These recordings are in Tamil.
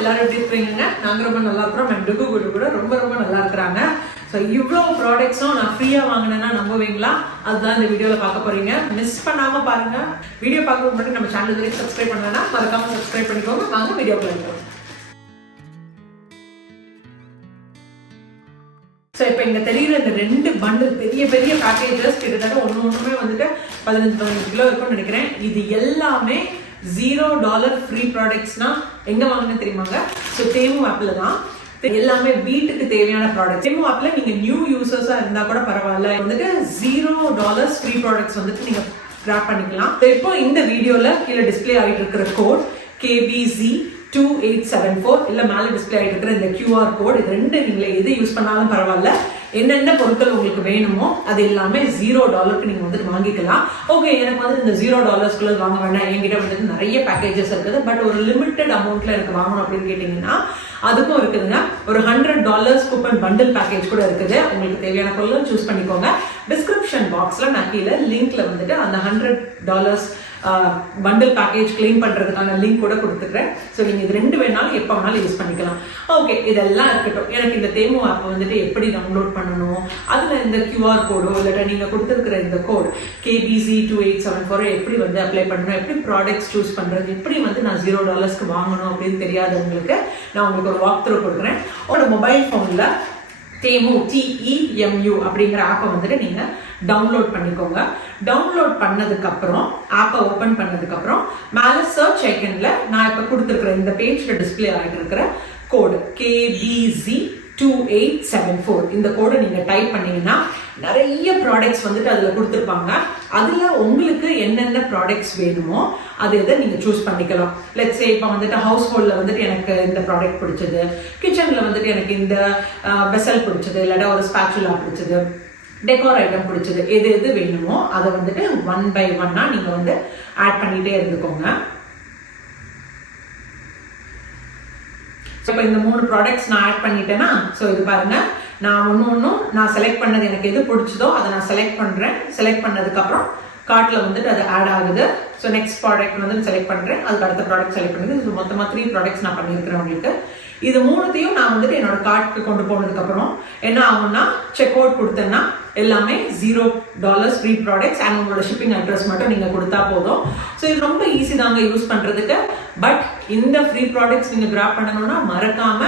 எல்லாரும் எப்படி இருக்கீங்க? நாங்க ரொம்ப நல்லா இருக்கிறோம். அண்ட் டுகு குடு கூட ரொம்ப ரொம்ப நல்லா இருக்கிறாங்க. ஸோ இவ்வளோ ப்ராடக்ட்ஸும் நான் ஃப்ரீயாக வாங்கினேன்னா நம்புவீங்களா? அதுதான் இந்த வீடியோவில் பார்க்க போறீங்க. மிஸ் பண்ணாமல் பாருங்க. வீடியோ பார்க்க முன்னாடி நம்ம சேனல் வரைக்கும் சப்ஸ்கிரைப் பண்ணலன்னா மறக்காம சப்ஸ்கிரைப் பண்ணிக்கோங்க. வாங்க வீடியோ போயிடுவோம். ஸோ இப்போ இங்கே தெரியுற இந்த 2 பண்டில் பெரிய பெரிய பேக்கேஜஸ் கிட்டத்தட்ட ஒன்றுமே வந்துட்டு 15 கிலோ இருக்கும்னு நினைக்கிறேன். இது எல்லாமே $0 ஃப்ரீ ப்ராடக்ட்ஸ்னா எங்கே வாங்கினு தெரியுமாங்க? ஸோ தேமு ஆப்பில் தான். எல்லாமே வீட்டுக்கு தேவையான ப்ராடக்ட். தேமு ஆப்பில் நீங்கள் நியூ யூசர்ஸாக இருந்தால் கூட பரவாயில்ல, வந்துட்டு $0 ஃப்ரீ ப்ராடக்ட்ஸ் வந்துட்டு நீங்கள் கிராப் பண்ணிக்கலாம். இப்போ இந்த வீடியோவில் கீழே டிஸ்பிளே ஆகிட்டு இருக்கிற கோட் KBZ2874 இல்ல மேல டிஸ்பிளே ஆகிட்டு இருக்கிற இந்த QR கோட், இது ரெண்டு நீங்க எது யூஸ் பண்ணாலும் பரவாயில்ல. என்னென்ன பொருட்கள் உங்களுக்கு வேணுமோ அது எல்லாமே $0க்கு நீங்க வந்துட்டு வாங்கிக்கலாம். ஓகே, எனக்கு வந்து இந்த $0 வாங்க வேண்டாம், என்கிட்ட வந்துட்டு நிறைய பேக்கேஜஸ் இருக்குது, பட் ஒரு லிமிட்டட் அமௌண்ட்ல எனக்கு வாங்கணும் அப்படின்னு கேட்டீங்கன்னா அதுக்கும் இருக்குதுங்க. ஒரு $100 கூப்பன் பண்டில் பேக்கேஜ் கூட இருக்குது. உங்களுக்கு தேவையான பொருள் சூஸ் பண்ணிக்கோங்க. டிஸ்கிரிப்ஷன் பாக்ஸ்ல நான் கீழே லிங்க்ல வந்துட்டு அந்த $100 பண்டில் பேக்கேஜ் கிளைம் பண்றதுக்கான லிங்க் கூட கொடுத்துக்கிறேன். ஸோ நீங்க இது ரெண்டு வேணாலும் எப்போ வேணாலும் யூஸ் பண்ணிக்கலாம். ஓகே, இதெல்லாம் இருக்கட்டும். எனக்கு இந்த தேமு ஆப் வந்துட்டு எப்படி டவுன்லோட் பண்ணணும், அதுல இந்த QR கோடோ இல்லாட்டா நீங்க கொடுத்துருக்கிற இந்த கோட் KBZ2874 எப்படி வந்து அப்ளை பண்ணணும், எப்படி ப்ராடக்ட்ஸ் சூஸ் பண்றது, எப்படி வந்து நான் $0க்கு வாங்கணும் அப்படின்னு தெரியாதவங்களுக்கு நான் உங்களுக்கு ஒரு வாக் த்ரூ கொடுக்குறேன். உங்களோட மொபைல் போன்ல தேமு TEMU அப்படிங்கிற ஆப்பை வந்துட்டு நீங்க டவுன்லோட் பண்ணிக்கோங்க. டவுன்லோட் பண்ணதுக்கு அப்புறம் ஆப்பை ஓபன் பண்ணதுக்கு அப்புறம் மேல சர்ச் ஐக்கன்ல நான் இப்ப கொடுத்துருக்கிற இந்த பேஜ்ல டிஸ்பிளே ஆகிட்டு இருக்கிற கோடு KBZ2874 இந்த கோடை நீங்க டைப் பண்ணீங்கன்னா நிறைய ப்ராடக்ட்ஸ் வந்துட்டு அதுல கொடுத்துருப்பாங்க. அதுல உங்களுக்கு என்னென்ன ப்ராடக்ட்ஸ் வேணுமோ அது எதை நீங்க சூஸ் பண்ணிக்கலாம். லெட்ஸ் சே இப்போ வந்துட்டு ஹவுஸ் ஹோல்ட்ல வந்துட்டு எனக்கு இந்த ப்ராடக்ட் பிடிச்சது, கிச்சன்ல வந்துட்டு எனக்கு இந்த வெசல் பிடிச்சது, இல்லாட்டா ஒரு ஸ்பாச்சுலா பிடிச்சது, டெக்கோர் ஐட்டம் பிடிச்சது, எது எது வேணுமோ அதை வந்துட்டு 1 by 1 நீங்க வந்து ஆட் பண்ணிட்டே இருந்துக்கோங்க. இப்போ இந்த 3 ப்ராடக்ட்ஸ் நான் ஆட் பண்ணிட்டேன்னா, ஸோ இது பாருங்க, நான் ஒன்றும் நான் செலக்ட் பண்ணது எனக்கு எது பிடிச்சதோ அதை நான் செலக்ட் பண்ணுறேன். செலக்ட் பண்ணதுக்கப்புறம் கார்ட்டில் வந்துட்டு அது ஆட் ஆகுது. ஸோ நெக்ஸ்ட் ப்ராடக்ட் வந்து செலக்ட் பண்ணுறேன், அதுக்கு அடுத்த ப்ராடக்ட் செலக்ட் பண்ணுது. ஸோ மொத்தமாக 3 ப்ராடக்ட்ஸ் நான் பண்ணியிருக்கிறேன் உங்களுக்கு. இது 3த்தையும் நான் வந்துட்டு என்னோட கார்ட்டுக்கு கொண்டு போனதுக்கப்புறம் என்ன ஆகும்னா, செக் அவுட் கொடுத்தேன்னா எல்லாமே $0 ஃப்ரீ ப்ராடக்ட்ஸ் அண்ட் உங்களோட ஷிப்பிங் அட்ரஸ் மட்டும் நீங்கள் கொடுத்தா போதும். ஸோ இது ரொம்ப ஈஸி தாங்க யூஸ் பண்ணுறதுக்கு. பட் இந்த ஃப்ரீ ப்ராடக்ட்ஸ் நீங்கள் கிராப் பண்ணணும்னா மறக்காம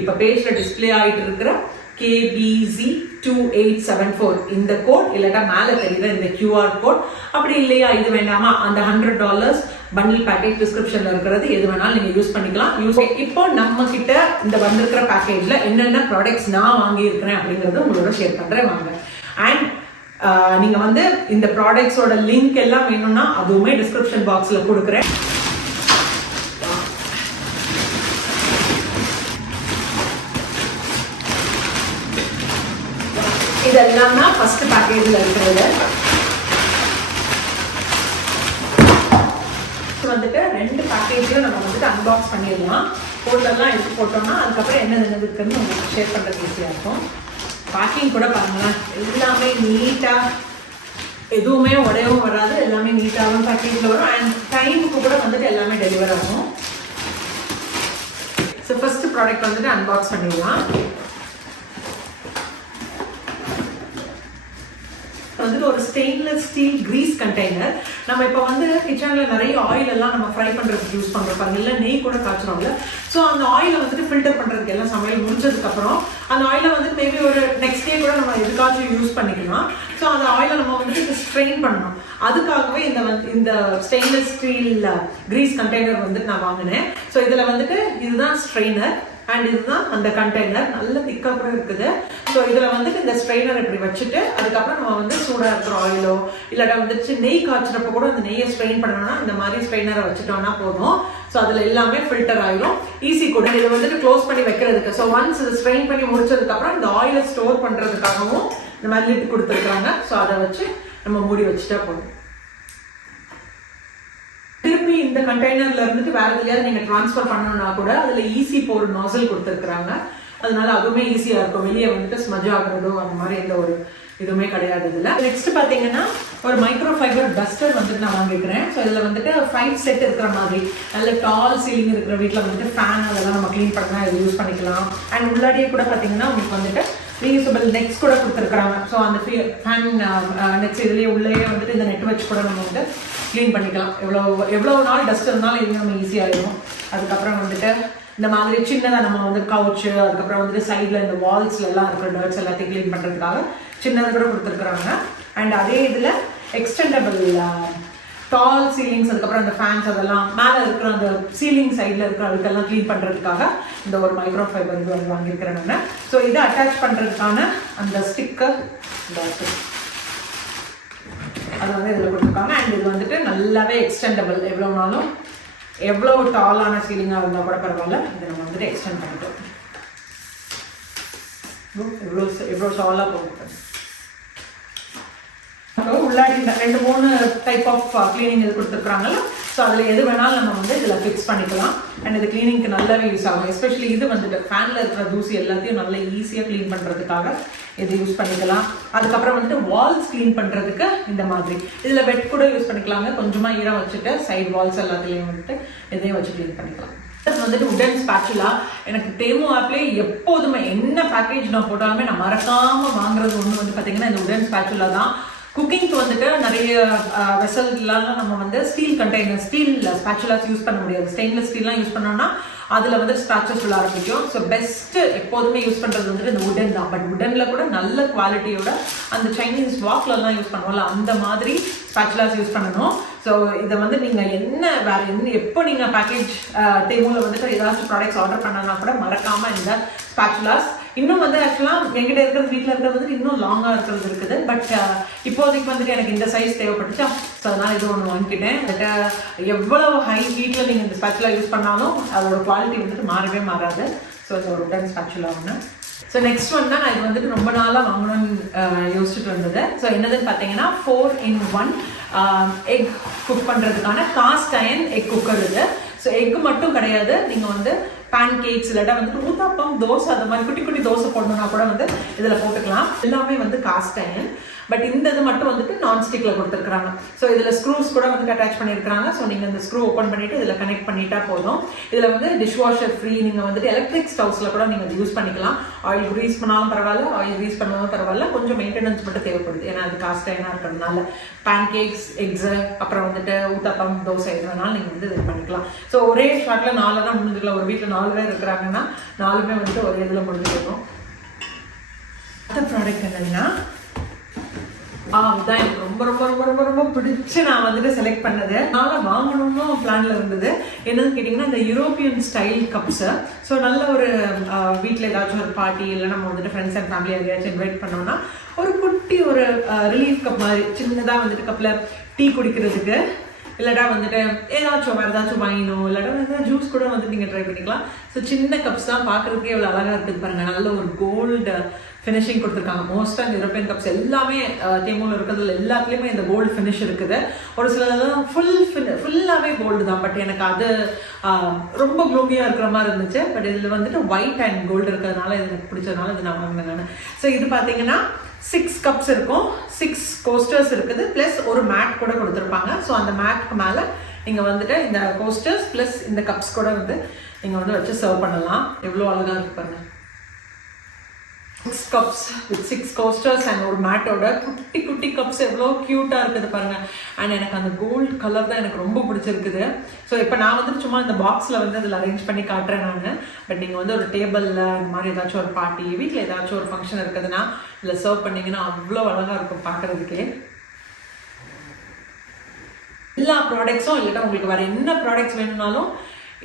இப்போ பேஜில் டிஸ்பிளே ஆகிட்டு இருக்கிற KBZ2874 இந்த கோட் இல்லாட்டா மேலே தெரியுற இந்த QR கோட், அப்படி இல்லையா இது வேண்டாமா அந்த $100 பண்டில் பேக்கேஜ் டிஸ்கிரிப்ஷன்ல இருக்கிறது எது வேணாலும் நீங்க யூஸ் பண்ணிக்கலாம். இப்போ நம்ம கிட்ட இந்த வந்திருக்கிற பேக்கேஜ்ல என்னென்ன ப்ராடக்ட்ஸ் நான் வாங்கி இருக்கிறேன் அப்படிங்கறது உங்களோட ஷேர் பண்றேன் வாங்க. அண்ட் நீங்க வந்து இந்த ப்ராடக்ட்ஸோட லிங்க் எல்லாம் வேணும்னா அதுவுமே டிஸ்கிரிப்ஷன் பாக்ஸ்ல கொடுக்குறேன். இதெல்லாம் தான் ஃபர்ஸ்ட் பேக்கேஜ்ல இருக்கிறது. வந்துட்டு 2 பேக்கேஜ்ல நம்ம வந்துட்டு அன்பாக்ஸ் பண்ணிடலாம். கோடெல்லாம் எடுத்து போட்டோம்னா அதுக்கப்புறம் என்ன இருக்குன்னு உங்களுக்கு ஷேர் பண்றது ஈஸியா இருக்கும். பேக்கிங் கூட பாருங்களேன், எல்லாமே நீட்டா, எதுவுமே உடையவும் வராது, எல்லாமே நீட்டாகவும் பேக்கேஜ்ல வரும். அண்ட் டைமுக்கு கூட வந்துட்டு எல்லாமே டெலிவர் ஆகும். ஸோ ஃபர்ஸ்ட் ப்ராடக்ட் வந்துட்டு அன்பாக்ஸ் பண்ணிடலாம். வந்துட்டு ஒரு ஸ்டெயின்லெஸ் ஸ்டீல் கிரீஸ் கண்டெய்னர். நம்ம இப்போ வந்து கிச்சன்ல நிறைய ஆயில் எல்லாம் நம்ம ஃப்ரை பண்றதுக்கு யூஸ் பண்றோம் பாருங்க, இல்லை நெய் கூட காய்ச்சுறோம்ல. ஸோ அந்த ஆயிலை வந்துட்டு ஃபில்டர் பண்றதுக்கு எல்லாம் சமையல் முடிச்சதுக்கு அப்புறம் அந்த ஆயிலை வந்து மேபி ஒரு நெக்ஸ்ட் டே கூட நம்ம எதுக்காச்சும் யூஸ் பண்ணிக்கலாம். ஸோ அந்த ஆயிலை நம்ம வந்துட்டு ஸ்ட்ரெயின் பண்ணணும். அதுக்காகவே இந்த ஸ்டெயின்லெஸ் ஸ்டீல் கிரீஸ் கண்டெய்னர் வந்துட்டு நான் வாங்கினேன். ஸோ இதுல வந்துட்டு இதுதான் ஸ்ட்ரெயினர் அண்ட் இதுதான் அந்த கண்டெய்னர், நல்ல திக்கா கூட இருக்குது. ஸோ இதுல வந்துட்டு இந்த ஸ்ட்ரெயினர் இப்படி வச்சுட்டு அதுக்கப்புறம் நம்ம வந்து சூடா இருக்கிற ஆயிலோ இல்லாட்டா வந்துட்டு நெய் காய்ச்சறப்ப கூட அந்த நெய்யை ஸ்ட்ரெயின் பண்ணணும்னா இந்த மாதிரி ஸ்ட்ரெயினரை வச்சுட்டோம்னா போதும். ஸோ அதுல எல்லாமே ஃபில்டர் ஆயிடும். ஈஸி கூட இதை வந்துட்டு க்ளோஸ் பண்ணி வைக்கிறதுக்கு. ஸோ ஒன்ஸ் இது ஸ்ட்ரெயின் பண்ணி முடிச்சதுக்கு அப்புறம் இந்த ஆயிலை ஸ்டோர் பண்றதுக்காகவும் இந்த மாதிரி லிட் கொடுத்துருக்காங்க. ஸோ அதை வச்சு நம்ம மூடி வச்சுட்டா போதும். திருப்பி இந்த கண்டெய்னர்ல இருந்துட்டு வேற எதையாவது நீங்க டிரான்ஸ்ஃபர் பண்ணணும்னா கூட அதுல ஈஸி போர் நாசல் கொடுத்துருக்காங்க. அதனால அதுவுமே ஈஸியா இருக்கும். வெளியே வந்துட்டு ஸ்மஜ் ஆகுறதோ அந்த மாதிரி எந்த ஒரு எதுவுமே கிடையாது இதுல. நெக்ஸ்ட் பாத்தீங்கன்னா ஒரு மைக்ரோ ஃபைபர் டஸ்டர் வந்துட்டு நான் வாங்கிக்கிறேன். ஸோ இதுல வந்துட்டு 5 செட் இருக்கிற மாதிரி நல்ல டால் சீலிங் இருக்கிற வீட்டில் வந்துட்டு ஃபேன் அதெல்லாம் நம்ம க்ளீன் பண்ணலாம், இது யூஸ் பண்ணிக்கலாம். அண்ட் உள்ளாடியே கூட பார்த்தீங்கன்னா உங்களுக்கு வந்துட்டு ரீயூசபிள் நெட்ஸ் கூட கொடுத்துருக்குறாங்க. ஸோ அந்த ஃபேன் நெட்ஸ் இதுலேயே உள்ளே வந்துட்டு இந்த நெட் வச்சு கூட நம்ம வந்து க்ளீன் பண்ணிக்கலாம். எவ்வளோ நாள் டஸ்ட் இருந்தாலும் இது நம்ம ஈஸியாகிடும். அதுக்கப்புறம் வந்துட்டு இந்த மாதிரி சின்னதாக நம்ம வந்து கவுச்சு, அதுக்கப்புறம் வந்துட்டு சைடில் இந்த வால்ஸ்ல எல்லாம் இருக்கிற டர்ட்ஸ் எல்லாத்தையும் க்ளீன் பண்ணுறதுக்காக சின்னதாக கூட கொடுத்துருக்குறாங்க. அண்ட் அதே இதில் எக்ஸ்டெண்டபிள் டால் சீலிங்ஸ், அதுக்கப்புறம் அந்த ஃபேன்ஸ் அதெல்லாம் மேலே இருக்கிற அந்த சீலிங் சைடில் இருக்கிற அதுக்கெல்லாம் க்ளீன் பண்ணுறதுக்காக இந்த ஒரு மைக்ரோ ஃபைபர் இது வந்து வாங்கியிருக்கிறேன் நான். ஸோ இதை அட்டாச் பண்ணுறதுக்கான அந்த ஸ்டிக்கர் அது வந்து இதில் கொடுத்துருக்காங்க. அண்ட் இது வந்துட்டு நல்லாவே எக்ஸ்டெண்டபிள், எவ்வளோ நாளும் எவ்வளோ டாலான சீலிங்காக இருந்தால் கூட பரவாயில்ல, இதை நம்ம வந்துட்டு எக்ஸ்டெண்ட் பண்ணிட்டோம். எவ்வளோ டாலாக போகுது. உள்ளாடி 2-3 டைப் ஆஃப் கிளீனிங் இது கொடுத்துருக்குறாங்கல்ல. ஸோ அதில் எது வேணாலும் நம்ம வந்து இதில் ஃபிக்ஸ் பண்ணிக்கலாம். அண்ட் இது கிளீனிங்க்கு நல்லாவே யூஸ் ஆகும். எஸ்பெஷலி இது வந்துட்டு ஃபேனில் இருக்கிற தூசி எல்லாத்தையும் நல்லா ஈஸியாக க்ளீன் பண்ணுறதுக்காக இது யூஸ் பண்ணிக்கலாம். அதுக்கப்புறம் வந்துட்டு வால்ஸ் க்ளீன் பண்ணுறதுக்கு இந்த மாதிரி இதில் வெட் கூட யூஸ் பண்ணிக்கலாங்க. கொஞ்சமாக ஈரம் வச்சுட்டு சைட் வால்ஸ் எல்லாத்துலேயும் வந்துட்டு இதையும் வச்சு க்ளீன் பண்ணிக்கலாம். வந்துட்டு உடன் ஸ்பேச்சுலா எனக்கு தேமோ ஆப்லேயே எப்போதுமே என்ன பேக்கேஜ் நான் போட்டாலுமே நான் மறக்காமல் வாங்குறது ஒன்று வந்து பார்த்தீங்கன்னா இந்த உடன் ஸ்பேச்சுலா தான். குக்கிங்க்கு வந்துட்டு நிறைய வெசல்லாம் நம்ம வந்து steel container, steel spatulas use பண்ண முடியாது. ஸ்டெயின்லெஸ் ஸ்டீல்லாம் யூஸ் பண்ணோம்னா அதில் வந்து ஸ்க்ராச்சஸ் விழ ஆரம்பிக்கும். ஸோ பெஸ்ட்டு எப்போதுமே யூஸ் பண்ணுறது வந்துட்டு இந்த உடன் தான். பட் உடனில் கூட நல்ல குவாலிட்டியோட அந்த சைனீஸ் வாக்லலாம் யூஸ் பண்ணுவோம்ல அந்த மாதிரி ஸ்பேச்சுலாஸ் யூஸ் பண்ணணும். ஸோ இதை வந்து நீங்கள் எப்போ நீங்கள் பேக்கேஜ் தேமூவில் வந்துட்டு ஏதாச்சும் ப்ராடக்ட்ஸ் ஆர்டர் பண்ணனா கூட மறக்காமல் இந்த ஸ்பேச்சுலாஸ். இன்னும் வந்து ஆக்சுவலாக என்கிட்ட இருக்கிறது வீட்டில் இருக்கிறது வந்துட்டு இன்னும் லாங்காக இருக்கிறது இருக்குது. பட் இப்போதைக்கு வந்துட்டு எனக்கு இந்த சைஸ் தேவைப்பட்டுச்சா, ஸோ அதனால் இது ஒன்று வாங்கிக்கிட்டேன். பட் எவ்வளோ ஹை ஹீட்டில் நீங்கள் இந்த ஸ்பேச்சுலா யூஸ் பண்ணாலும் அதோட குவாலிட்டி வந்துட்டு மாறவே மாறாது. ஸோ இது ஒரு உடன் ஸ்பேச்சுலா ஒன்று. ஸோ நெக்ஸ்ட் ஒன் தான் நான் இது வந்துட்டு ரொம்ப நாளாக வாங்கணும்னு யோசிச்சுட்டு வந்தது. ஸோ என்னதுன்னு பார்த்தீங்கன்னா 4-in-1 எக் குக் பண்ணுறதுக்கான காஸ்ட் அயர்ன் எக் குக்கர் இது. ஸோ எக்கு மட்டும் கிடையாது, நீங்கள் வந்து பேன் கேக்ஸ் இல்லாட்டா வந்துட்டு ஊத்தாப்பம், தோசை, அந்த மாதிரி குட்டி குட்டி தோசை போடணும்னா கூட வந்து இதில் போட்டுக்கலாம். எல்லாமே வந்து காஸ்ட் அயர்ன். பட் இந்த இது மட்டும் வந்துட்டு நான்ஸ்டிக்ல கொடுத்துருக்காங்க. ஸோ இதில் ஸ்க்ரூஸ் கூட வந்துட்டு அட்டாச் பண்ணியிருக்காங்க. ஸோ நீங்கள் இந்த ஸ்க்ரூ ஓப்பன் பண்ணிட்டு இதில் கனெக்ட் பண்ணிட்டா போதும். இதில் வந்து டிஷ் வாஷர் ஃப்ரீ. நீங்கள் வந்துட்டு எலக்ட்ரிக் ஸ்டவ்ஸில் கூட நீங்கள் இது யூஸ் பண்ணிக்கலாம். ஆயில் க்ரீஸ் பண்ணாலும் பரவாயில்ல, ஆயில் க்ரீஸ் பண்ணாலும் பரவாயில்ல. கொஞ்சம் மெயின்டெனன்ஸ் மட்டும் தேவைப்படுது, ஏன்னா அது காஸ்ட் அயர்னாக இருக்கிறதுனால. பேன் கேக்ஸ், எக்ஸு, அப்புறம் வந்துட்டு ஊத்தாப்பம், தோசை எது வேணாலும் நீங்கள் வந்து இது பண்ணிக்கலாம். ஸோ ஒரே ஷாட்டில் 4 தான் முடிஞ்சுக்கலாம். ஒரு வீட்டில் 4 பேர் இருக்கிறாங்கன்னா 4மே வந்துட்டு ஒரே இதில் முடிஞ்சுக்கணும். அடுத்த ப்ராடக்ட் என்னன்னா அதுதான் எனக்கு ரொம்ப ரொம்ப ரொம்ப ரொம்ப ரொம்ப பிடிச்சி நான் வந்துட்டு செலக்ட் பண்ணது. அதனால் வாங்கணும்னு பிளான்ல இருந்தது. என்னன்னு கேட்டிங்கன்னா இந்த யூரோப்பியன் ஸ்டைல் கப்ஸு. ஸோ நல்ல ஒரு வீட்டில் ஏதாச்சும் ஒரு பார்ட்டி இல்லை நம்ம வந்துட்டு ஃப்ரெண்ட்ஸ் அண்ட் ஃபேமிலி யாரையாச்சும் இன்வைட் பண்ணோம்னா ஒரு குட்டி ஒரு ரிலீஃப் கப் மாதிரி சின்னதாக வந்துட்டு கப்பில் டீ குடிக்கிறதுக்கு, இல்லாட்டா வந்துட்டு ஏதாச்சும் வேறு ஏதாச்சும் வாங்கினோம், இல்லாட்டா ஏதாவது ஜூஸ் கூட வந்துட்டு நீங்கள் ட்ரை பண்ணிக்கலாம். ஸோ சின்ன கப்ஸ் தான், பார்க்குறதுக்கே எவ்வளோ அழகாக இருக்குது பாருங்கள். நல்ல ஒரு கோல்டு ஃபினிஷிங் கொடுத்துருக்காங்க. மோஸ்ட்டாக இந்த யூரோப்பியன் கப்ஸ் எல்லாமே தேமூல இருக்கிறதுல எல்லாத்துலேயுமே இந்த கோல்டு ஃபினிஷ் இருக்குது. ஒரு சிலதெல்லாம் ஃபுல்லாகவே கோல்டு தான். பட் எனக்கு அது ரொம்ப க்ளூமியாக இருக்கிற மாதிரி இருந்துச்சு. பட் இதில் வந்துட்டு ஒயிட் அண்ட் கோல்டு இருக்கிறதுனால இது எனக்கு பிடிச்சதுனால இது நான் வாங்கினேன் நான். ஸோ இது பார்த்தீங்கன்னா 6 கப்ஸ் இருக்கும், 6 கோஸ்டர்ஸ் இருக்குது, ப்ளஸ் ஒரு மேட் கூட கொடுத்துருப்பாங்க. ஸோ அந்த மேட்க்கு மேலே நீங்கள் வந்துட்டு இந்த கோஸ்டர்ஸ் ப்ளஸ் இந்த கப்ஸ் கூட வந்து நீங்கள் வந்து வச்சு சர்வ் பண்ணலாம். எவ்வளோ அழகாக இருக்கு பாருங்க. 6 cups with 6 coasters and ஒரு மேட்டோட குட்டி குட்டி கப்ஸ் எவ்வளோ க்யூட்டாக இருக்குது பாருங்க. அண்ட் எனக்கு அந்த கோல்டு கலர் தான் எனக்கு ரொம்ப பிடிச்சிருக்குது. ஸோ இப்போ நான் வந்து சும்மா இந்த பாக்ஸில் வந்து அதில் அரேஞ்ச் பண்ணி காட்டுறேன் நான். பட் நீங்கள் வந்து ஒரு டேபிளில் இந்த மாதிரி ஏதாச்சும் ஒரு பார்ட்டி, வீட்டில் ஏதாச்சும் ஒரு ஃபங்க்ஷன் இருக்குதுன்னா இதில் சர்வ் பண்ணிங்கன்னா அவ்வளோ அழகாக இருக்கும் பார்க்குறதுக்கே. எல்லா ப்ராடக்ட்ஸும் இல்லைட்டா உங்களுக்கு வேறு என்ன ப்ராடக்ட்ஸ் வேணும்னாலும்